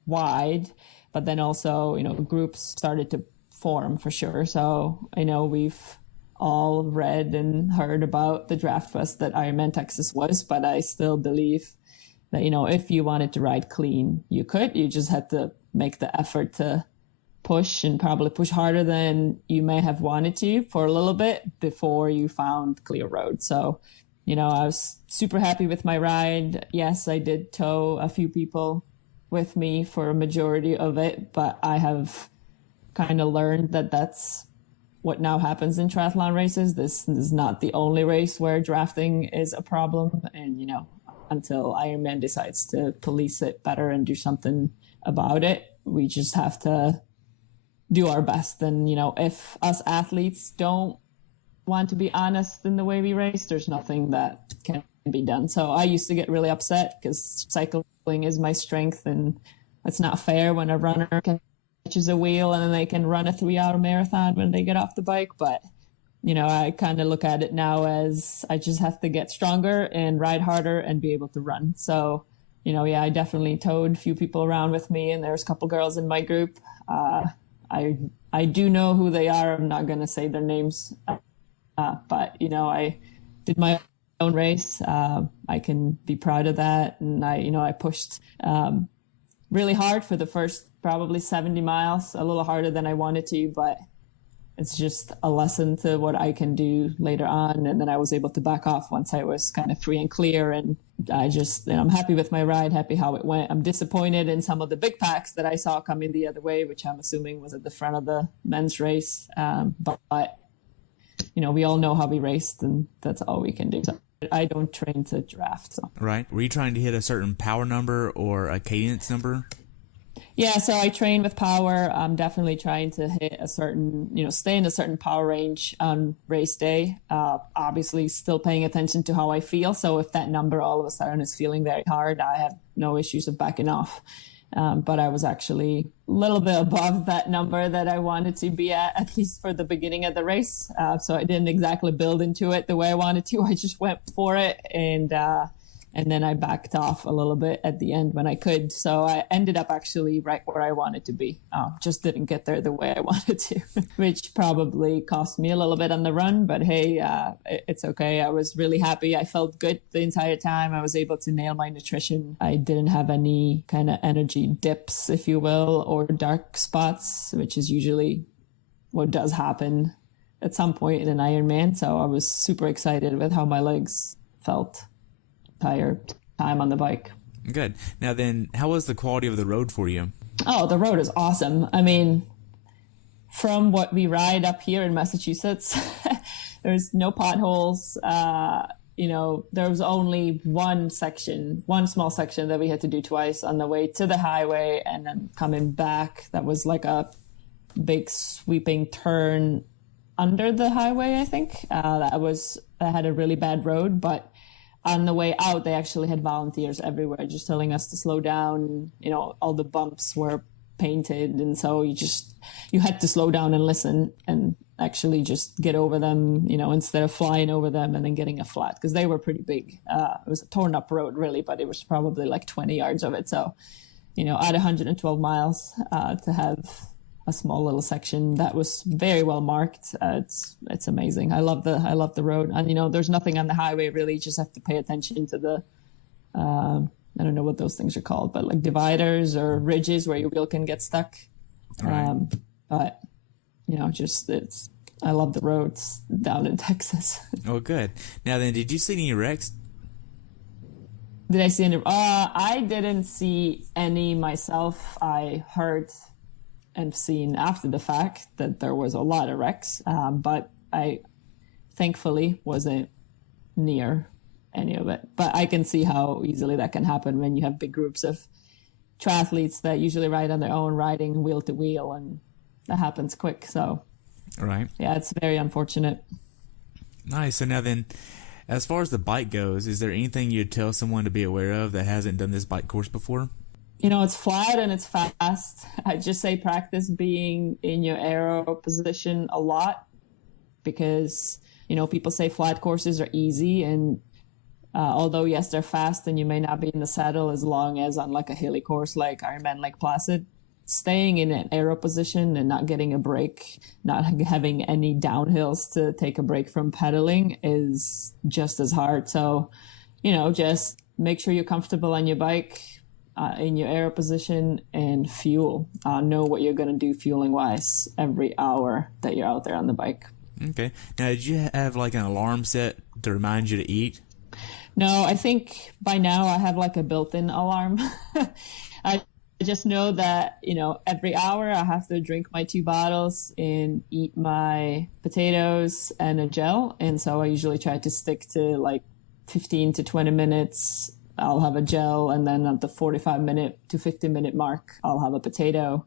wide, but then also, groups started to form for sure. So I know we've all read and heard about the draft bus that Ironman Texas was, but I still believe that, if you wanted to ride clean, you could. You just had to make the effort to push, and probably push harder than you may have wanted to for a little bit before you found clear road. So, I was super happy with my ride. Yes, I did tow a few people with me for a majority of it, but I have kind of learned that that's what now happens in triathlon races. This is not the only race where drafting is a problem. And, until Ironman decides to police it better and do something about it, we just have to do our best. And, if us athletes don't want to be honest in the way we race, there's nothing that can be done. So I used to get really upset because cycling is my strength, and it's not fair when a runner catches a wheel and then they can run a 3-hour marathon when they get off the bike. But, I kind of look at it now as I just have to get stronger and ride harder and be able to run. So, I definitely towed a few people around with me, and there's a couple girls in my group. I do know who they are. I'm not going to say their names. But, I did my own race. I can be proud of that. And I pushed really hard for the first probably 70 miles, a little harder than I wanted to, but it's just a lesson to what I can do later on. And then I was able to back off once I was kind of free and clear. And I'm happy with my ride, happy how it went. I'm disappointed in some of the big packs that I saw coming the other way, which I'm assuming was at the front of the men's race. But we all know how we raced, and that's all we can do. So I don't train to draft. So. Right. Were you trying to hit a certain power number or a cadence number? Yeah, so I train with power. I'm definitely trying to hit a certain, stay in a certain power range on race day. Obviously still paying attention to how I feel. So if that number all of a sudden is feeling very hard, I have no issues of backing off. But I was actually a little bit above that number that I wanted to be at least for the beginning of the race. So I didn't exactly build into it the way I wanted to. I just went for it, and then I backed off a little bit at the end when I could. So I ended up actually right where I wanted to be. Just didn't get there the way I wanted to, which probably cost me a little bit on the run. But hey, it's okay. I was really happy. I felt good the entire time. I was able to nail my nutrition. I didn't have any kind of energy dips, if you will, or dark spots, which is usually what does happen at some point in an Ironman. So I was super excited with how my legs felt. Entire time on the bike. Good. Now then, how was the quality of the road for you? Oh, the road is awesome. I mean, from what we ride up here in Massachusetts, there's no potholes. There was only one small section that we had to do twice on the way to the highway and then coming back. That was like a big sweeping turn under the highway, I think. That had a really bad road, but on the way out, they actually had volunteers everywhere just telling us to slow down. All the bumps were painted. And so you had to slow down and listen and actually just get over them, instead of flying over them and then getting a flat, because they were pretty big. It was a torn up road really, but it was probably like 20 yards of it. So, at 112 miles, to have a small little section that was very well marked. It's amazing. I love the road, and there's nothing on the highway really. You just have to pay attention to the I don't know what those things are called, but like dividers or ridges where your wheel can get stuck. Right. But I love the roads down in Texas. Oh, good. Now then, did you see any wrecks? Did I see any? I didn't see any myself. I heard and seen after the fact that there was a lot of wrecks, but I thankfully wasn't near any of it. But I can see how easily that can happen when you have big groups of triathletes that usually ride on their own, riding wheel to wheel, and that happens quick. So, right. Yeah, it's very unfortunate. Nice. So now then, as far as the bike goes, is there anything you'd tell someone to be aware of that hasn't done this bike course before? It's flat and it's fast. I just say practice being in your aero position a lot, because, people say flat courses are easy, and Although, yes, they're fast and you may not be in the saddle as long as on like a hilly course like Ironman Lake Placid, staying in an aero position and not getting a break, not having any downhills to take a break from pedaling is just as hard. So, just make sure you're comfortable on your bike, in your aero position, and fuel. Know what you're going to do fueling wise every hour that you're out there on the bike. Okay. Now, did you have like an alarm set to remind you to eat? No, I think by now I have like a built-in alarm. I just know that, every hour I have to drink my 2 bottles and eat my potatoes and a gel. And so I usually try to stick to like 15 to 20 minutes. I'll have a gel, and then at the 45-minute to 50-minute mark, I'll have a potato,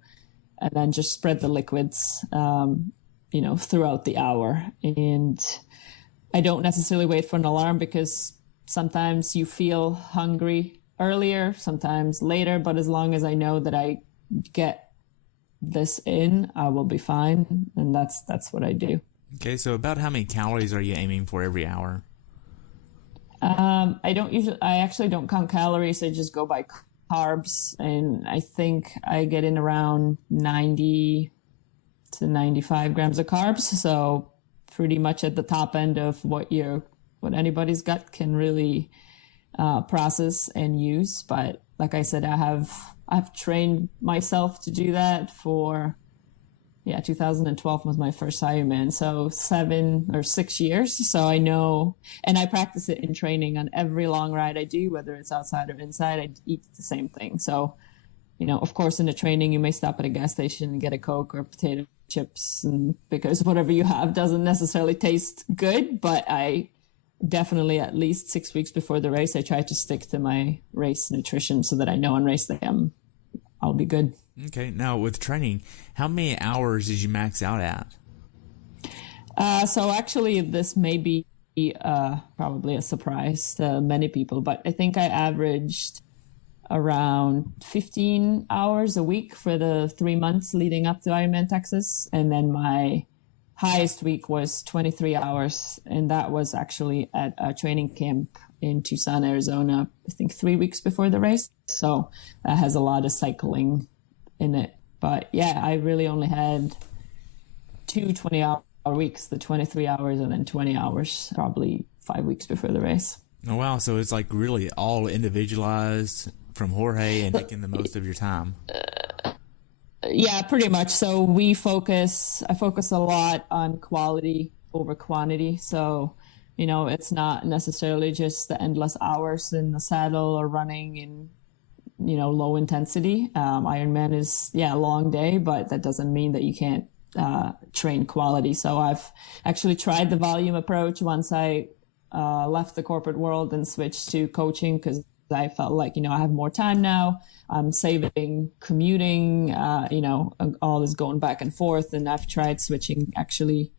and then just spread the liquids, throughout the hour. And I don't necessarily wait for an alarm because sometimes you feel hungry earlier, sometimes later, but as long as I know that I get this in, I will be fine. And that's what I do. Okay, so about how many calories are you aiming for every hour? I actually don't count calories. I just go by carbs, and I think I get in around 90 to 95 grams of carbs. So pretty much at the top end of what anybody's gut can really process and use. But like I said, I've trained myself to do that for 2012 was my first Ironman, so 7 or 6 years. So I know, and I practice it in training on every long ride I do, whether it's outside or inside. I eat the same thing. So, of course, in the training, you may stop at a gas station and get a Coke or potato chips, and because whatever you have doesn't necessarily taste good. But I definitely, at least 6 weeks before the race, I try to stick to my race nutrition so that I know on race day I'll be good. Okay. Now, with training, how many hours did you max out at? So actually, this may be probably a surprise to many people, but I think I averaged around 15 hours a week for the 3 months leading up to Ironman Texas. And then my highest week was 23 hours. And that was actually at a training camp in Tucson, Arizona, I think 3 weeks before the race. So that has a lot of cycling in it. But yeah, I really only had 2 20-hour weeks, the 23 hours and then 20 hours, probably 5 weeks before the race. Oh, wow. So it's like really all individualized from Jorge and making the most of your time. Yeah, pretty much. So I focus a lot on quality over quantity. So, it's not necessarily just the endless hours in the saddle or running in low intensity. Ironman is, a long day, but that doesn't mean that you can't train quality. So I've actually tried the volume approach once I left the corporate world and switched to coaching, because I felt like, I have more time now. I'm saving commuting, all this going back and forth. And I've tried switching actually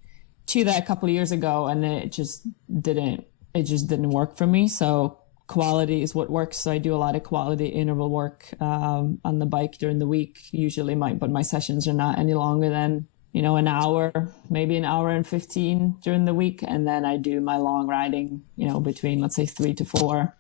to that a couple of years ago, and it just didn't work for me. So quality is what works. So I do a lot of quality interval work on the bike during the week. Usually my sessions are not any longer than, an hour, maybe an hour and 15 during the week. And then I do my long riding, between, let's say, 3 to 4,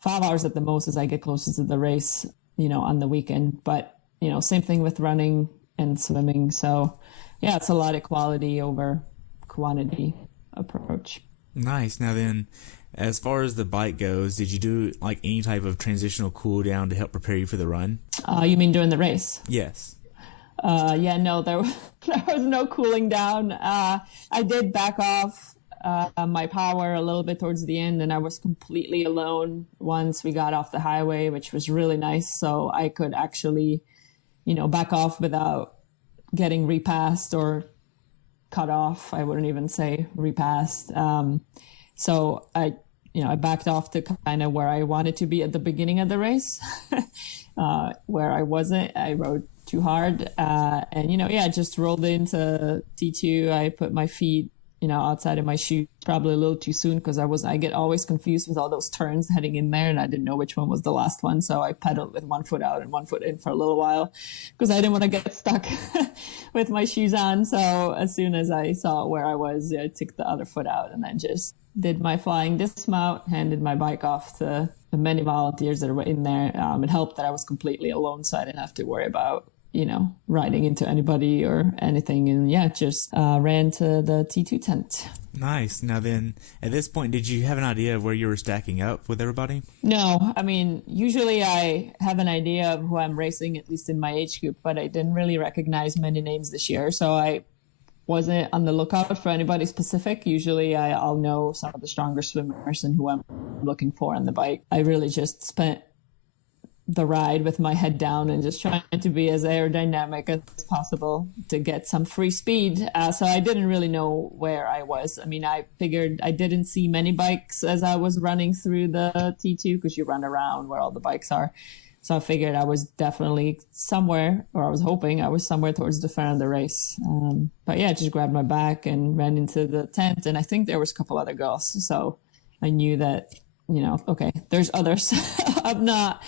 5 hours at the most as I get closer to the race, on the weekend. But, same thing with running and swimming. So yeah, it's a lot of quality over quantity approach. Nice. Now then, as far as the bike goes, did you do like any type of transitional cool down to help prepare you for the run? You mean during the race? Yes. No, there was no cooling down. I did back off my power a little bit towards the end, and I was completely alone once we got off the highway, which was really nice. So I could actually, back off without getting repassed or cut off. I wouldn't even say repassed. So I backed off to kind of where I wanted to be at the beginning of the race, where I wasn't. I rode too hard. And just rolled into T2. I put my feet, outside of my shoe, probably a little too soon, because I get always confused with all those turns heading in there, and I didn't know which one was the last one. So I pedaled with 1 foot out and 1 foot in for a little while, because I didn't want to get stuck with my shoes on. So as soon as I saw where I was, I took the other foot out and then just did my flying dismount, handed my bike off to the many volunteers that were in there. It helped that I was completely alone, so I didn't have to worry about, riding into anybody or anything. And yeah, just ran to the T2 tent. Nice. Now then, at this point, did you have an idea of where you were stacking up with everybody? No, I mean, usually I have an idea of who I'm racing, at least in my age group, but I didn't really recognize many names this year. So I wasn't on the lookout for anybody specific. Usually I'll know some of the stronger swimmers and who I'm looking for on the bike. I really just spent the ride with my head down and just trying to be as aerodynamic as possible to get some free speed. So I didn't really know where I was. I mean, I figured I didn't see many bikes as I was running through the T2 because you run around where all the bikes are. So I figured I was definitely somewhere, or I was hoping I was somewhere towards the front of the race. But yeah, I just grabbed my bag and ran into the tent. And I think there was a couple other girls. So I knew that, okay, there's others. I'm not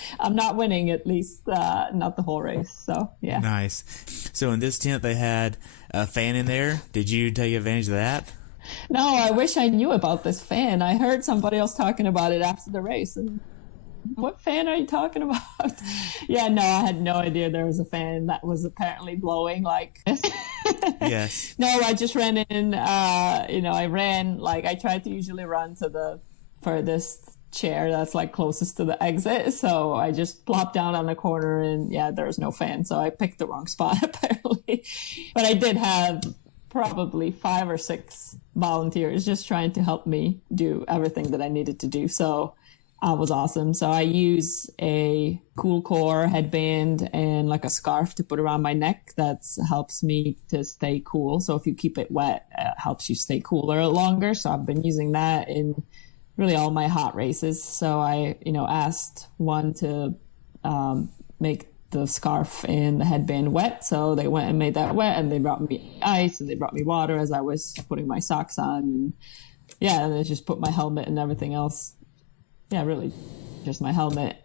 winning, at least not the whole race. So yeah. Nice. So in this tent, they had a fan in there. Did you take advantage of that? No, I wish I knew about this fan. I heard somebody else talking about it after the race, and what fan are you talking about? Yeah, no, I had no idea there was a fan that was apparently blowing like this. Yes. No, I just ran in, I ran, like I tried to usually run to the furthest chair that's like closest to the exit. So I just plopped down on the corner and yeah, there was no fan. So I picked the wrong spot apparently. But I did have probably 5 or 6 volunteers just trying to help me do everything that I needed to do. So was awesome. So I use a cool core headband and like a scarf to put around my neck that helps me to stay cool. So if you keep it wet, it helps you stay cooler longer. So I've been using that in really all my hot races. So I, asked one to make the scarf and the headband wet. So they went and made that wet, and they brought me ice and they brought me water as I was putting my socks on. And yeah, and they just put my helmet and everything else. Yeah, really just my helmet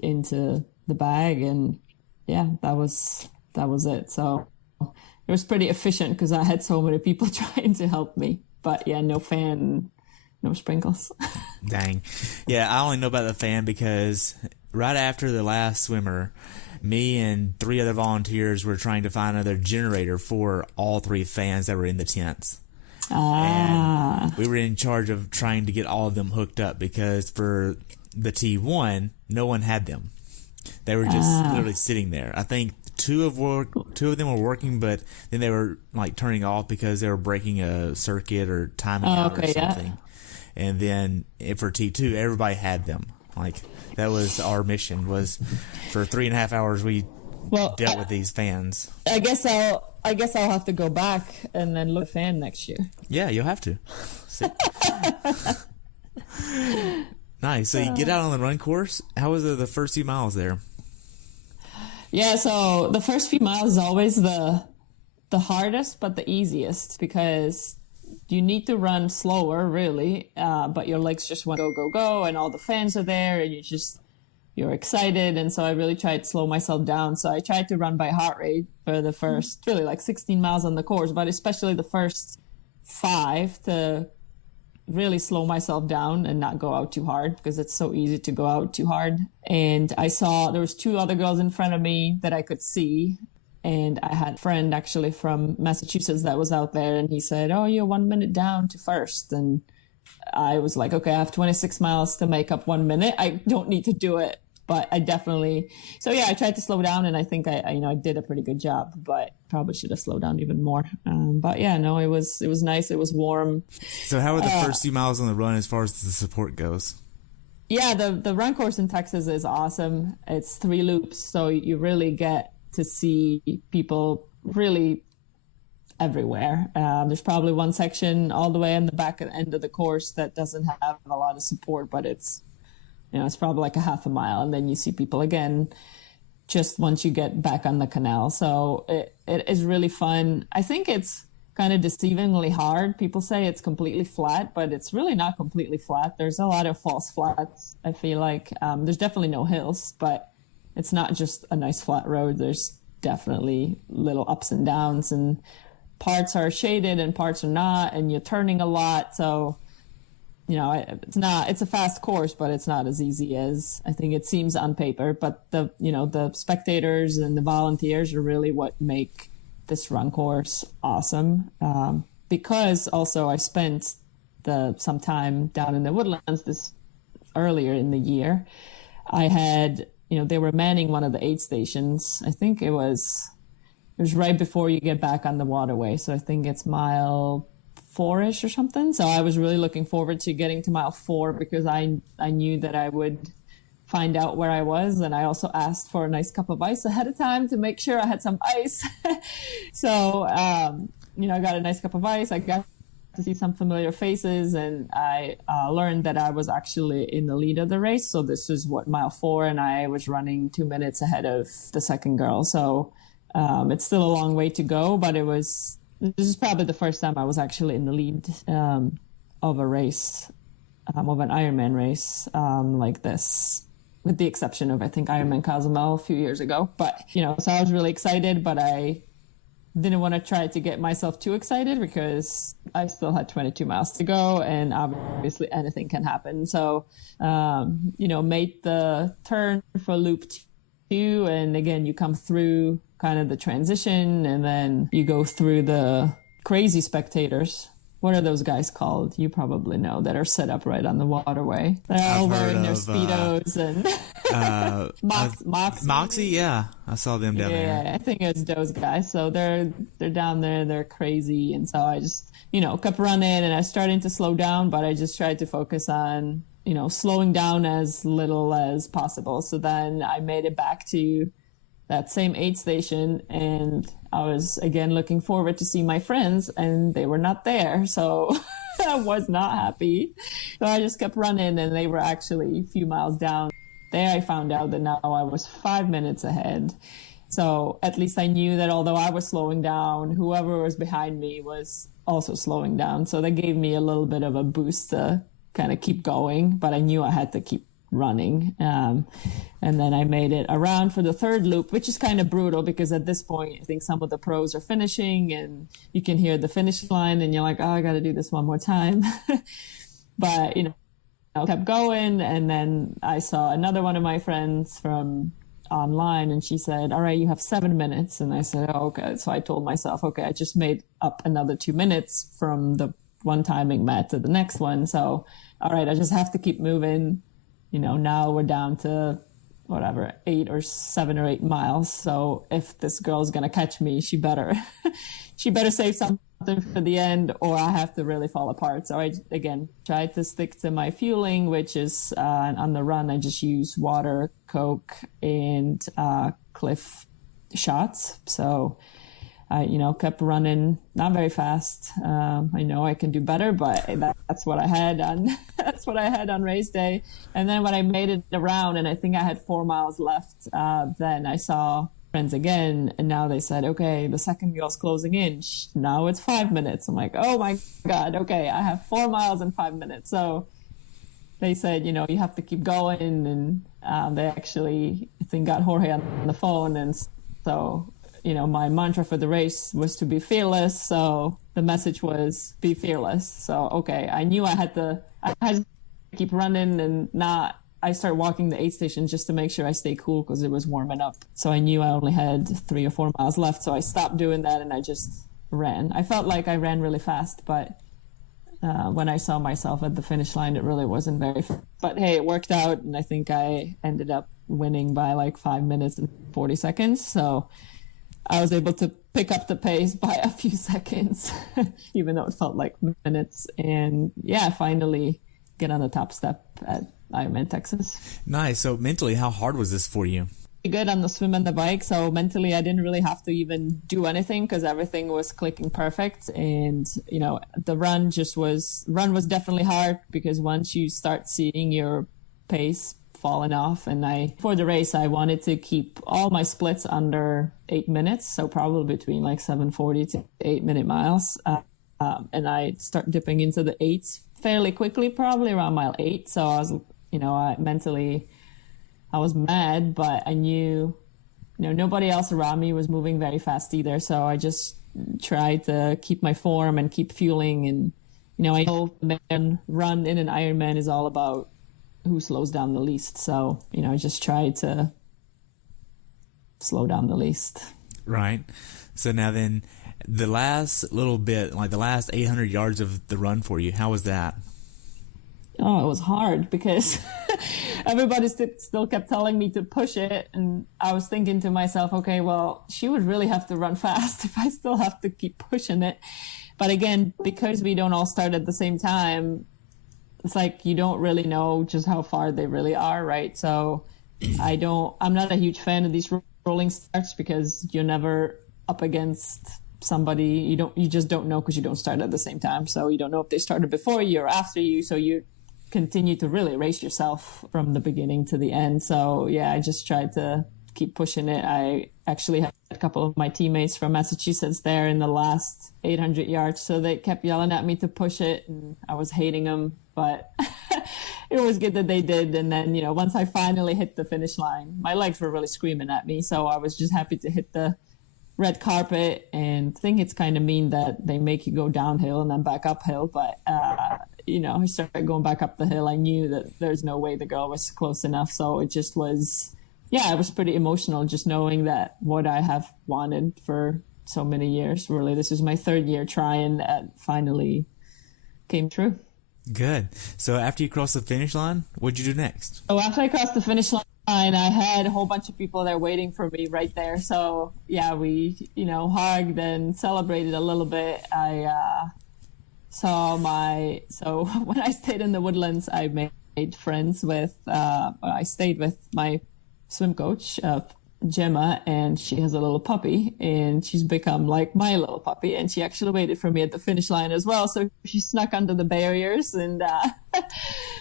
into the bag. And yeah, that was it. So it was pretty efficient because I had so many people trying to help me. But yeah, no fan, no sprinkles. Dang. Yeah, I only know about the fan because right after the last swimmer, me and 3 other volunteers were trying to find another generator for all 3 fans that were in the tents. And we were in charge of trying to get all of them hooked up because for the T1, no one had them. They were just literally sitting there. I think 2 of them were working, but then they were like turning off because they were breaking a circuit or timing out or something. Yeah. And then for T2, everybody had them. Like that was our mission, was for 3.5 hours we dealt with these fans. I guess I'll have to go back and then look at a fan next year. Yeah, you'll have to. Nice. So you get out on the run course. How was the first few miles there? Yeah, so the first few miles is always the hardest, but the easiest because you need to run slower, really, but your legs just want to go, go, go, and all the fans are there, and you're excited. And so I really tried to slow myself down. So I tried to run by heart rate for the first, really like 16 miles on the course, but especially the first 5 to really slow myself down and not go out too hard because it's so easy to go out too hard. And I saw there was 2 other girls in front of me that I could see. And I had a friend actually from Massachusetts that was out there, and he said, "Oh, you're 1 minute down to first." And I was like, okay, I have 26 miles to make up 1 minute. I don't need to do it, but I definitely, so yeah, I tried to slow down, and I think I did a pretty good job, but probably should have slowed down even more. But yeah, no, it was nice. It was warm. So how were the first few miles on the run as far as the support goes? Yeah, the run course in Texas is awesome. It's 3 loops, so you really get to see people really everywhere. There's probably one section all the way in the back end of the course that doesn't have a lot of support, but it's probably like a half a mile, and then you see people again just once you get back on the canal. So it is really fun. I think it's kind of deceivingly hard. People say it's completely flat, but it's really not completely flat. There's a lot of false flats. I feel like there's definitely no hills, but it's not just a nice flat road. There's definitely little ups and downs, and parts are shaded and parts are not, and you're turning a lot. So it's a fast course, but it's not as easy as I think it seems on paper. But the spectators and the volunteers are really what make this run course awesome. Because also I spent some time down in the woodlands earlier in the year. I had, they were manning one of the aid stations. I think it was right before you get back on the waterway. So I think it's mile 4-ish or something. So I was really looking forward to getting to mile 4 because I knew that I would find out where I was. And I also asked for a nice cup of ice ahead of time to make sure I had some ice. So, I got a nice cup of ice. I got to see some familiar faces, and I learned that I was actually in the lead of the race. So this is mile 4, and I was running 2 minutes ahead of the second girl. So it's still a long way to go, but this is probably the first time I was actually in the lead of a race, of an Ironman race like this, with the exception of, I think, Ironman Cozumel a few years ago. But, so I was really excited, but I didn't want to try to get myself too excited because I still had 22 miles to go, and obviously anything can happen. So, made the turn for loop 2, and again, you come through kind of the transition, and then you go through the crazy spectators. What are those guys called? You probably know, that are set up right on the waterway. They're all wearing their Speedos and Moxie, yeah. I saw them down there. Yeah, I think it's those guys. So they're down there, they're crazy. And so I just, kept running, and I was starting to slow down, but I just tried to focus on, slowing down as little as possible. So then I made it back to that same aid station, and I was again looking forward to see my friends, and they were not there. So I was not happy. So I just kept running, and they were actually a few miles down. There I found out that now I was 5 minutes ahead. So at least I knew that although I was slowing down, whoever was behind me was also slowing down. So that gave me a little bit of a boost to kind of keep going, but I knew I had to keep running. And then I made it around for the third loop, which is kind of brutal because at this point, I think some of the pros are finishing and you can hear the finish line and you're like, oh, I got to do this one more time. But, I kept going. And then I saw another one of my friends from online, and she said, all right, you have 7 minutes. And I said, oh, okay. So I told myself, okay, I just made up another 2 minutes from the one timing mat to the next one. So, all right, I just have to keep moving. Now we're down to whatever, 8 or 7 or 8 miles. So if this girl's going to catch me, she better save something for the end, or I have to really fall apart. So I, again, tried to stick to my fueling, which is on the run, I just use water, Coke, and Cliff shots. So I, kept running, not very fast. I know I can do better, but that's what I had on race day. And then when I made it around, and I think I had 4 miles left, then I saw friends again, and now they said, okay, the second girl's closing in. Now it's 5 minutes. I'm like, oh my God, okay, I have 4 miles in 5 minutes. So they said, you have to keep going, and they actually, I think, got Jorge on the phone, and so my mantra for the race was to be fearless. So the message was be fearless. So, okay, I knew I had to keep running and I started walking the aid station just to make sure I stay cool because it was warming up. So I knew I only had 3 or 4 miles left. So I stopped doing that and I just ran. I felt like I ran really fast, but when I saw myself at the finish line, it really wasn't very fast. But hey, it worked out. And I think I ended up winning by like 5 minutes and 40 seconds. So I was able to pick up the pace by a few seconds, even though it felt like minutes. And yeah, finally get on the top step at Ironman Texas. Nice. So mentally, how hard was this for you? Good on the swim and the bike. So mentally, I didn't really have to even do anything because everything was clicking perfect. And, the run was definitely hard because once you start seeing your pace falling off, and for the race, I wanted to keep all my splits under 8 minutes. So probably between like 7:40 to 8 minute miles. And I start dipping into the 8s fairly quickly, probably around mile 8. So I was, I was mad, but I knew, nobody else around me was moving very fast either. So I just tried to keep my form and keep fueling and I know the man run in an Ironman is all about who slows down the least. So, I just try to slow down the least. Right. So now then, the last little bit, like the last 800 yards of the run for you, how was that? Oh, it was hard because everybody still kept telling me to push it. And I was thinking to myself, okay, well, she would really have to run fast if I still have to keep pushing it. But again, because we don't all start at the same time, it's like you don't really know just how far they really are, right? So I'm not a huge fan of these rolling starts because you're never up against somebody. You just don't know because you don't start at the same time. So you don't know if they started before you or after you. So you continue to really race yourself from the beginning to the end. So yeah, I just tried to keep pushing it. I actually had a couple of my teammates from Massachusetts there in the last 800 yards. So they kept yelling at me to push it and I was hating them, but it was good that they did. And then, once I finally hit the finish line, my legs were really screaming at me. So I was just happy to hit the red carpet, and I think it's kind of mean that they make you go downhill and then back uphill. But, I started going back up the hill. I knew that there's no way the girl was close enough. So it just was, it was pretty emotional just knowing that what I have wanted for so many years, really, this is my third year trying, that finally came true. Good. So after you crossed the finish line, what'd you do next? So after I crossed the finish line, I had a whole bunch of people there waiting for me right there. So yeah, we, hugged and celebrated a little bit. So when I stayed in the Woodlands, I made friends with, I stayed with my swim coach, Gemma, and she has a little puppy, and she's become like my little puppy, and she actually waited for me at the finish line as well. So she snuck under the barriers, and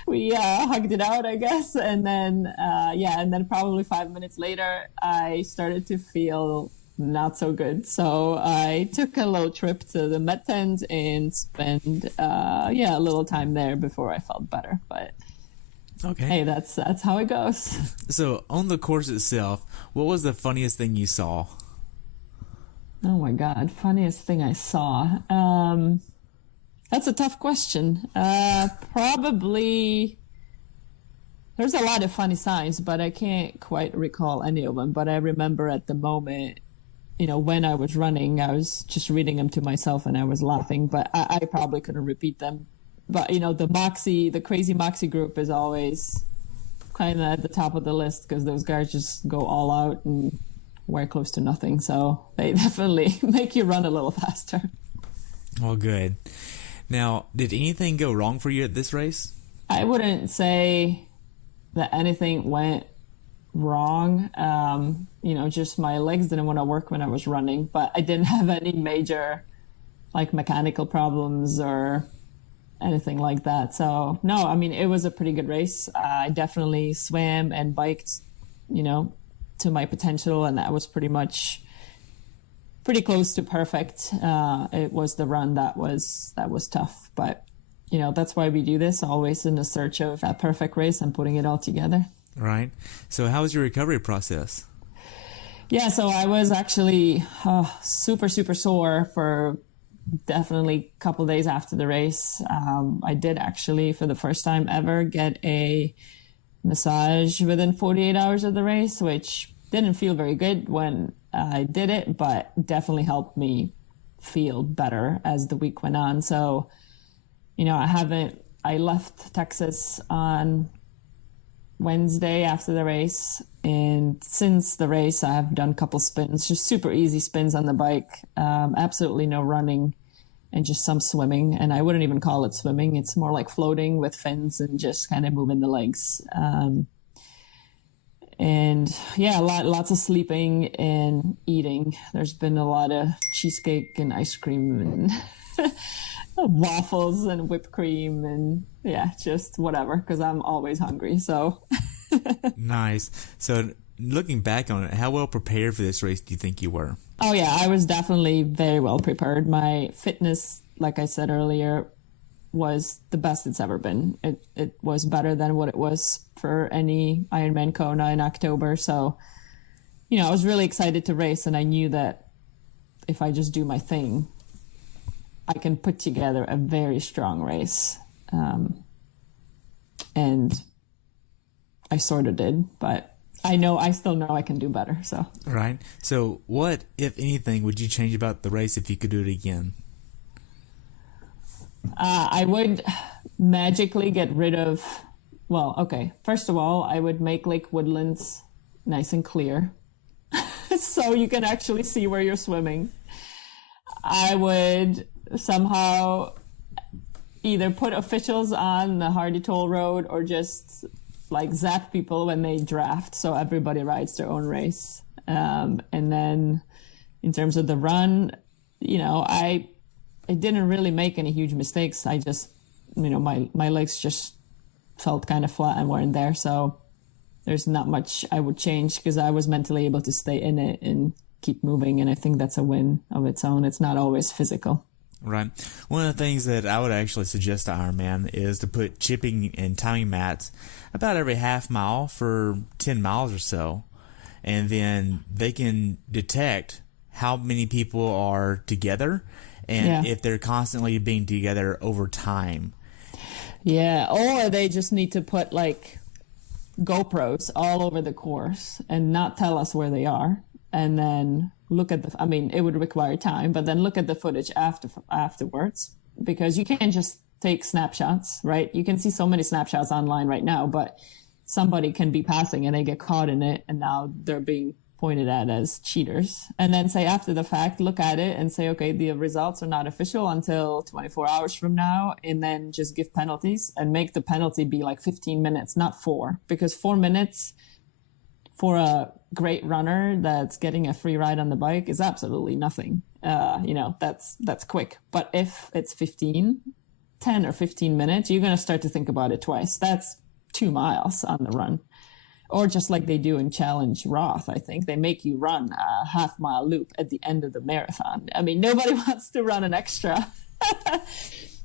we hugged it out, I guess. And then and then probably 5 minutes later, I started to feel not so good. So I took a little trip to the Met tent and spent a little time there before I felt better. But okay, hey, that's how it goes. So on the course itself, what was the funniest thing you saw? Oh my God, funniest thing I saw. That's a tough question. Probably there's a lot of funny signs, but I can't quite recall any of them. But I remember at the moment, when I was running, I was just reading them to myself and I was laughing, but I probably couldn't repeat them. But, the crazy Moxie group is always kind of at the top of the list because those guys just go all out and wear close to nothing. So they definitely make you run a little faster. Well, good. Now, did anything go wrong for you at this race? I wouldn't say that anything went wrong. Just my legs didn't want to work when I was running, but I didn't have any major mechanical problems or anything like that. So no, it was a pretty good race. I definitely swam and biked, to my potential, and that was pretty close to perfect. It was the run that was tough, but that's why we do this, always in the search of that perfect race and putting it all together. Right. So how was your recovery process? Yeah, so I was actually super, super sore for definitely a couple of days after the race. I did actually, for the first time ever, get a massage within 48 hours of the race, which didn't feel very good when I did it, but definitely helped me feel better as the week went on. So, I left Texas on Wednesday after the race, and since the race I have done a couple spins, just super easy spins on the bike, absolutely no running and just some swimming, and I wouldn't even call it swimming, it's more like floating with fins and just kind of moving the legs, and lots of sleeping and eating. There's been a lot of cheesecake and ice cream and waffles and whipped cream and just whatever, because I'm always hungry. So Nice. So looking back on it, how well prepared for this race do you think you were? Oh yeah, I was definitely very well prepared. My fitness, like I said earlier, was the best it's ever been. It was better than what it was for any Ironman Kona in October. So, I was really excited to race, and I knew that if I just do my thing, I can put together a very strong race. And I sort of did, but I still know I can do better. So right. So what, if anything, would you change about the race if you could do it again? I would magically get rid of, well, okay. First of all, I would make Lake Woodlands nice and clear so you can actually see where you're swimming. I would somehow either put officials on the Hardy Toll Road or just like zap people when they draft, so everybody rides their own race. And then in terms of the run, I didn't really make any huge mistakes. I just, my legs just felt kind of flat and weren't there. So there's not much I would change because I was mentally able to stay in it and keep moving. And I think that's a win of its own. It's not always physical. Right. One of the things that I would actually suggest to Ironman is to put chipping and timing mats about every half mile for 10 miles or so. And then they can detect how many people are together and if they're constantly being together over time. Yeah. Or they just need to put like GoPros all over the course and not tell us where they are. And then look at it would require time, but then look at the footage afterwards, because you can't just take snapshots, right? You can see so many snapshots online right now, but somebody can be passing and they get caught in it, and now they're being pointed at as cheaters. And then say after the fact, look at it and say, okay, the results are not official until 24 hours from now, and then just give penalties and make the penalty be like 15 minutes, not 4, because 4 minutes for a great runner that's getting a free ride on the bike is absolutely nothing. That's quick. But if it's 10 or 15 minutes, you're going to start to think about it twice. That's 2 miles on the run. Or just like they do in Challenge Roth, I think they make you run a half-mile loop at the end of the marathon. I mean, nobody wants to run an extra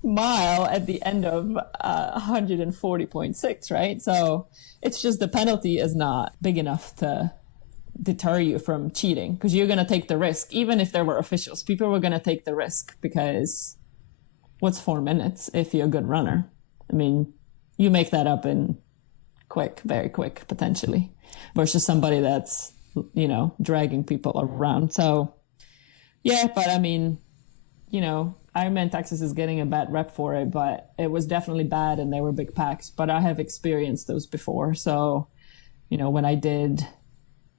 mile at the end of 140.6, right? So it's just the penalty is not big enough to deter you from cheating, because you're going to take the risk. Even if there were officials, people were going to take the risk, because what's 4 minutes if you're a good runner? I mean, you make that up in very quick, potentially, versus somebody that's, dragging people around. So yeah, but I mean, Ironman Texas is getting a bad rep for it, but it was definitely bad and they were big packs. But I have experienced those before. So, when I did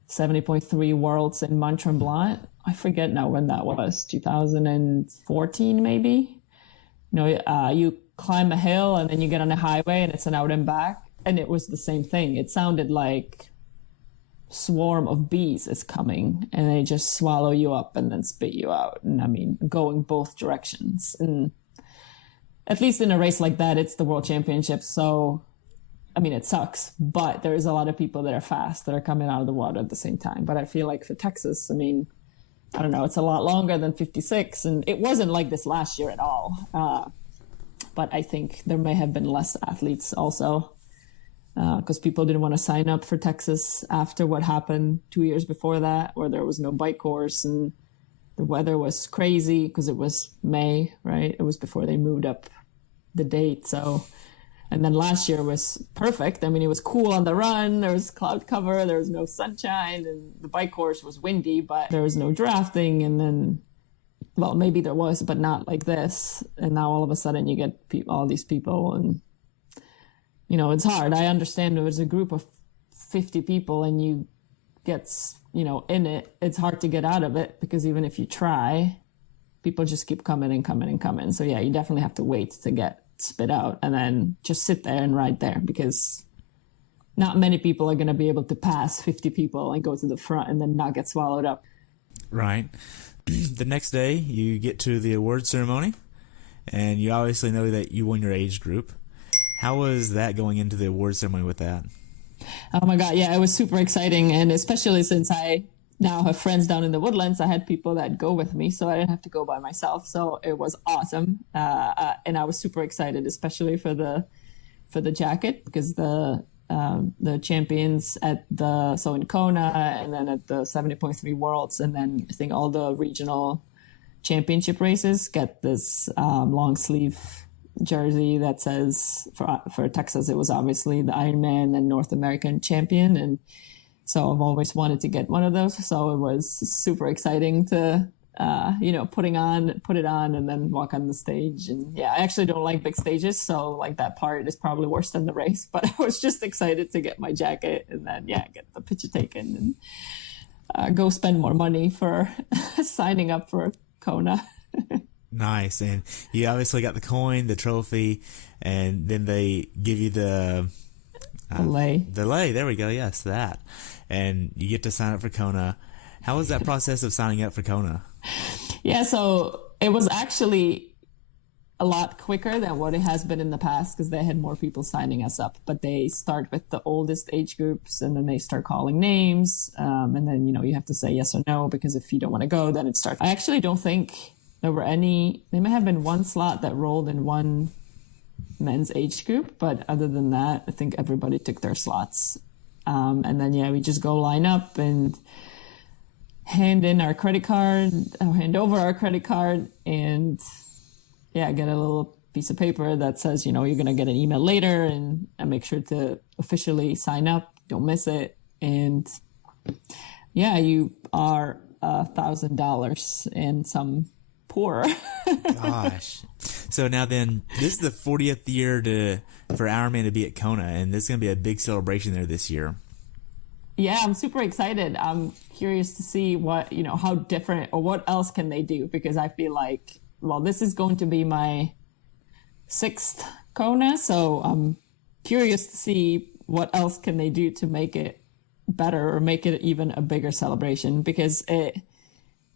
70.3 Worlds in Mont Tremblant, I forget now when that was, 2014 maybe. You climb a hill and then you get on a highway and it's an out and back. And it was the same thing. It sounded like swarm of bees is coming and they just swallow you up and then spit you out. And I mean, going both directions. And at least in a race like that, it's the World Championship. So, I mean, it sucks, but there's a lot of people that are fast that are coming out of the water at the same time. But I feel like for Texas, I mean, I don't know, it's a lot longer than 56. And it wasn't like this last year at all. But I think there may have been less athletes also. Because people didn't want to sign up for Texas after what happened 2 years before that, where there was no bike course and the weather was crazy because it was May, right? It was before they moved up the date. So, and then last year was perfect. I mean, it was cool on the run. There was cloud cover. There was no sunshine, and the bike course was windy, but there was no drafting. And then, well, maybe there was, but not like this. And now all of a sudden you get all these people, and it's hard. I understand there was a group of 50 people and you get, in it. It's hard to get out of it, because even if you try, people just keep coming and coming and coming. So yeah, you definitely have to wait to get spit out and then just sit there and ride there, because not many people are going to be able to pass 50 people and go to the front and then not get swallowed up. Right. The next day you get to the award ceremony and you obviously know that you won your age group. How was that going into the award ceremony with that? Oh my God. Yeah, it was super exciting. And especially since I now have friends down in the Woodlands, I had people that go with me, so I didn't have to go by myself. So it was awesome. And I was super excited, especially for the jacket, because the champions so in Kona and then at the 70.3 Worlds, and then I think all the regional championship races get this long sleeve jersey that says for Texas, it was obviously the Ironman and North American champion. And so I've always wanted to get one of those. So it was super exciting to, put it on and then walk on the stage. And yeah, I actually don't like big stages. So like that part is probably worse than the race, but I was just excited to get my jacket and then, get the picture taken and go spend more money for signing up for Kona. Nice. And you obviously got the coin, the trophy, and then they give you the lei. The lei. There we go. Yes, that. And you get to sign up for Kona. How was that process of signing up for Kona? Yeah, so it was actually a lot quicker than what it has been in the past because they had more people signing us up. But they start with the oldest age groups and then they start calling names. And then, you have to say yes or no because if you don't want to go, then it starts. I actually don't think there were there may have been one slot that rolled in one men's age group. But other than that, I think everybody took their slots. And then, we just go line up and hand over our credit card and get a little piece of paper that says, you're going to get an email later and make sure to officially sign up. Don't miss it. And you are $1,000 and some poorer. Gosh. So now then, this is the 40th year for Ironman to be at Kona, and this is going to be a big celebration there this year. Yeah, I'm super excited. I'm curious to see what, how different or what else can they do, because I feel like, this is going to be my 6th Kona. So I'm curious to see what else can they do to make it better or make it even a bigger celebration, because it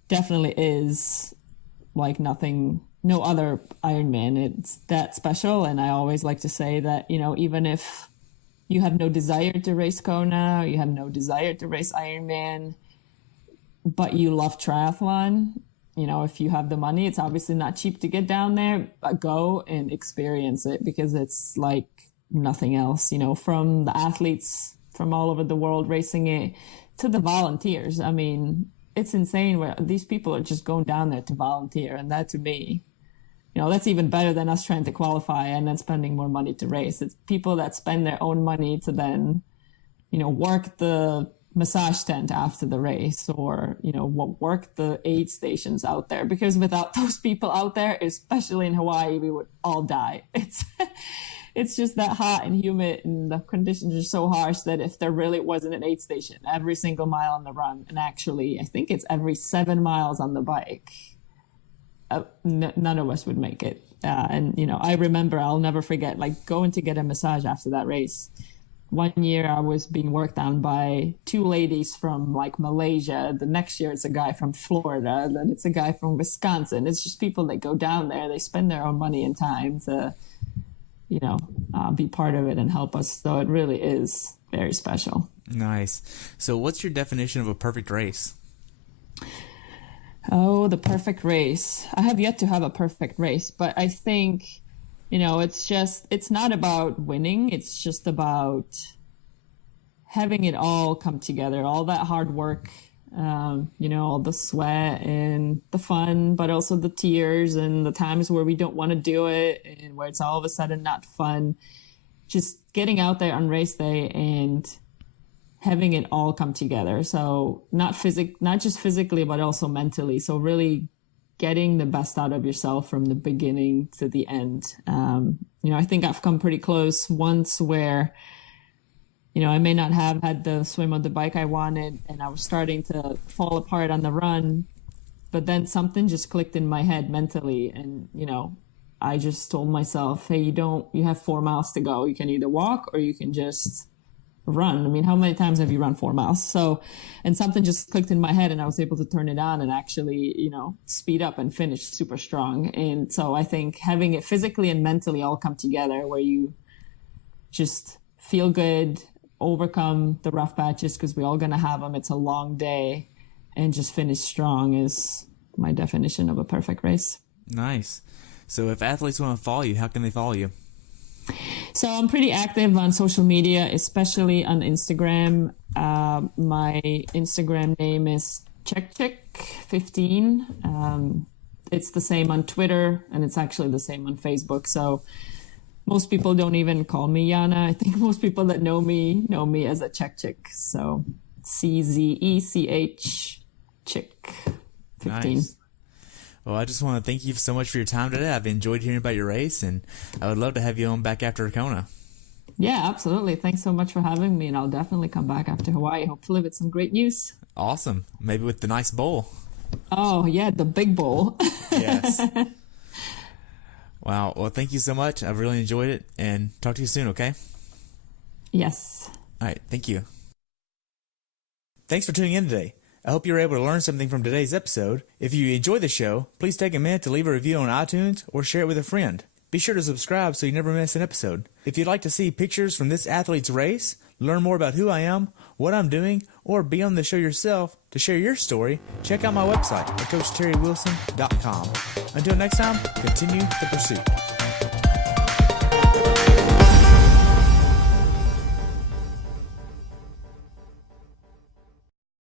definitely is like no other Ironman. It's that special. And I always like to say that, even if you have no desire to race Kona, you have no desire to race Ironman, but you love triathlon, if you have the money, it's obviously not cheap to get down there, but go and experience it because it's like nothing else, from the athletes from all over the world racing it to the volunteers. I mean, it's insane where these people are just going down there to volunteer. And that to me, that's even better than us trying to qualify and then spending more money to race. It's people that spend their own money to then, work the massage tent after the race or, work the aid stations out there. Because without those people out there, especially in Hawaii, we would all die. It's just that hot and humid and the conditions are so harsh that if there really wasn't an aid station every single mile on the run, and actually I think it's every 7 miles on the bike, none of us would make it. And I remember, I'll never forget, like going to get a massage after that race. One year I was being worked on by 2 ladies from like Malaysia. The next year it's a guy from Florida. Then it's a guy from Wisconsin. It's just people that go down there. They spend their own money and time to, be part of it and help us. So it really is very special. Nice. So what's your definition of a perfect race? Oh, the perfect race. I have yet to have a perfect race, but I think, it's not about winning. It's just about having it all come together, all that hard work, all the sweat and the fun, but also the tears and the times where we don't want to do it and where it's all of a sudden not fun. Just getting out there on race day and having it all come together. So not just physically, but also mentally. So really getting the best out of yourself from the beginning to the end. I think I've come pretty close once where, I may not have had the swim on the bike I wanted and I was starting to fall apart on the run, but then something just clicked in my head mentally. And, I just told myself, hey, you have 4 miles to go. You can either walk or you can just run. I mean, how many times have you run 4 miles? So, and something just clicked in my head and I was able to turn it on and actually, speed up and finish super strong. And so I think having it physically and mentally all come together where you just feel good, overcome the rough patches because we're all going to have them. It's a long day and just finish strong is my definition of a perfect race. Nice. So if athletes want to follow you, how can they follow you? So I'm pretty active on social media, especially on Instagram. My Instagram name is checkcheck15. it's the same on Twitter, and it's actually the same on Facebook. So most people don't even call me Jana. I think most people that know me as a Czech chick. So CZECH chick 15. Nice. Well, I just want to thank you so much for your time today. I've enjoyed hearing about your race, and I would love to have you on back after Kona. Yeah, absolutely. Thanks so much for having me, and I'll definitely come back after Hawaii, hopefully with some great news. Awesome. Maybe with the nice bowl. Oh, yeah, the big bowl. Yes. Wow. Well, thank you so much. I've really enjoyed it, and talk to you soon, okay? Yes. All right. Thank you. Thanks for tuning in today. I hope you were able to learn something from today's episode. If you enjoyed the show, please take a minute to leave a review on iTunes or share it with a friend. Be sure to subscribe so you never miss an episode. If you'd like to see pictures from this athlete's race, learn more about who I am, what I'm doing, or be on the show yourself to share your story, check out my website at CoachTerryWilson.com. Until next time, continue the pursuit.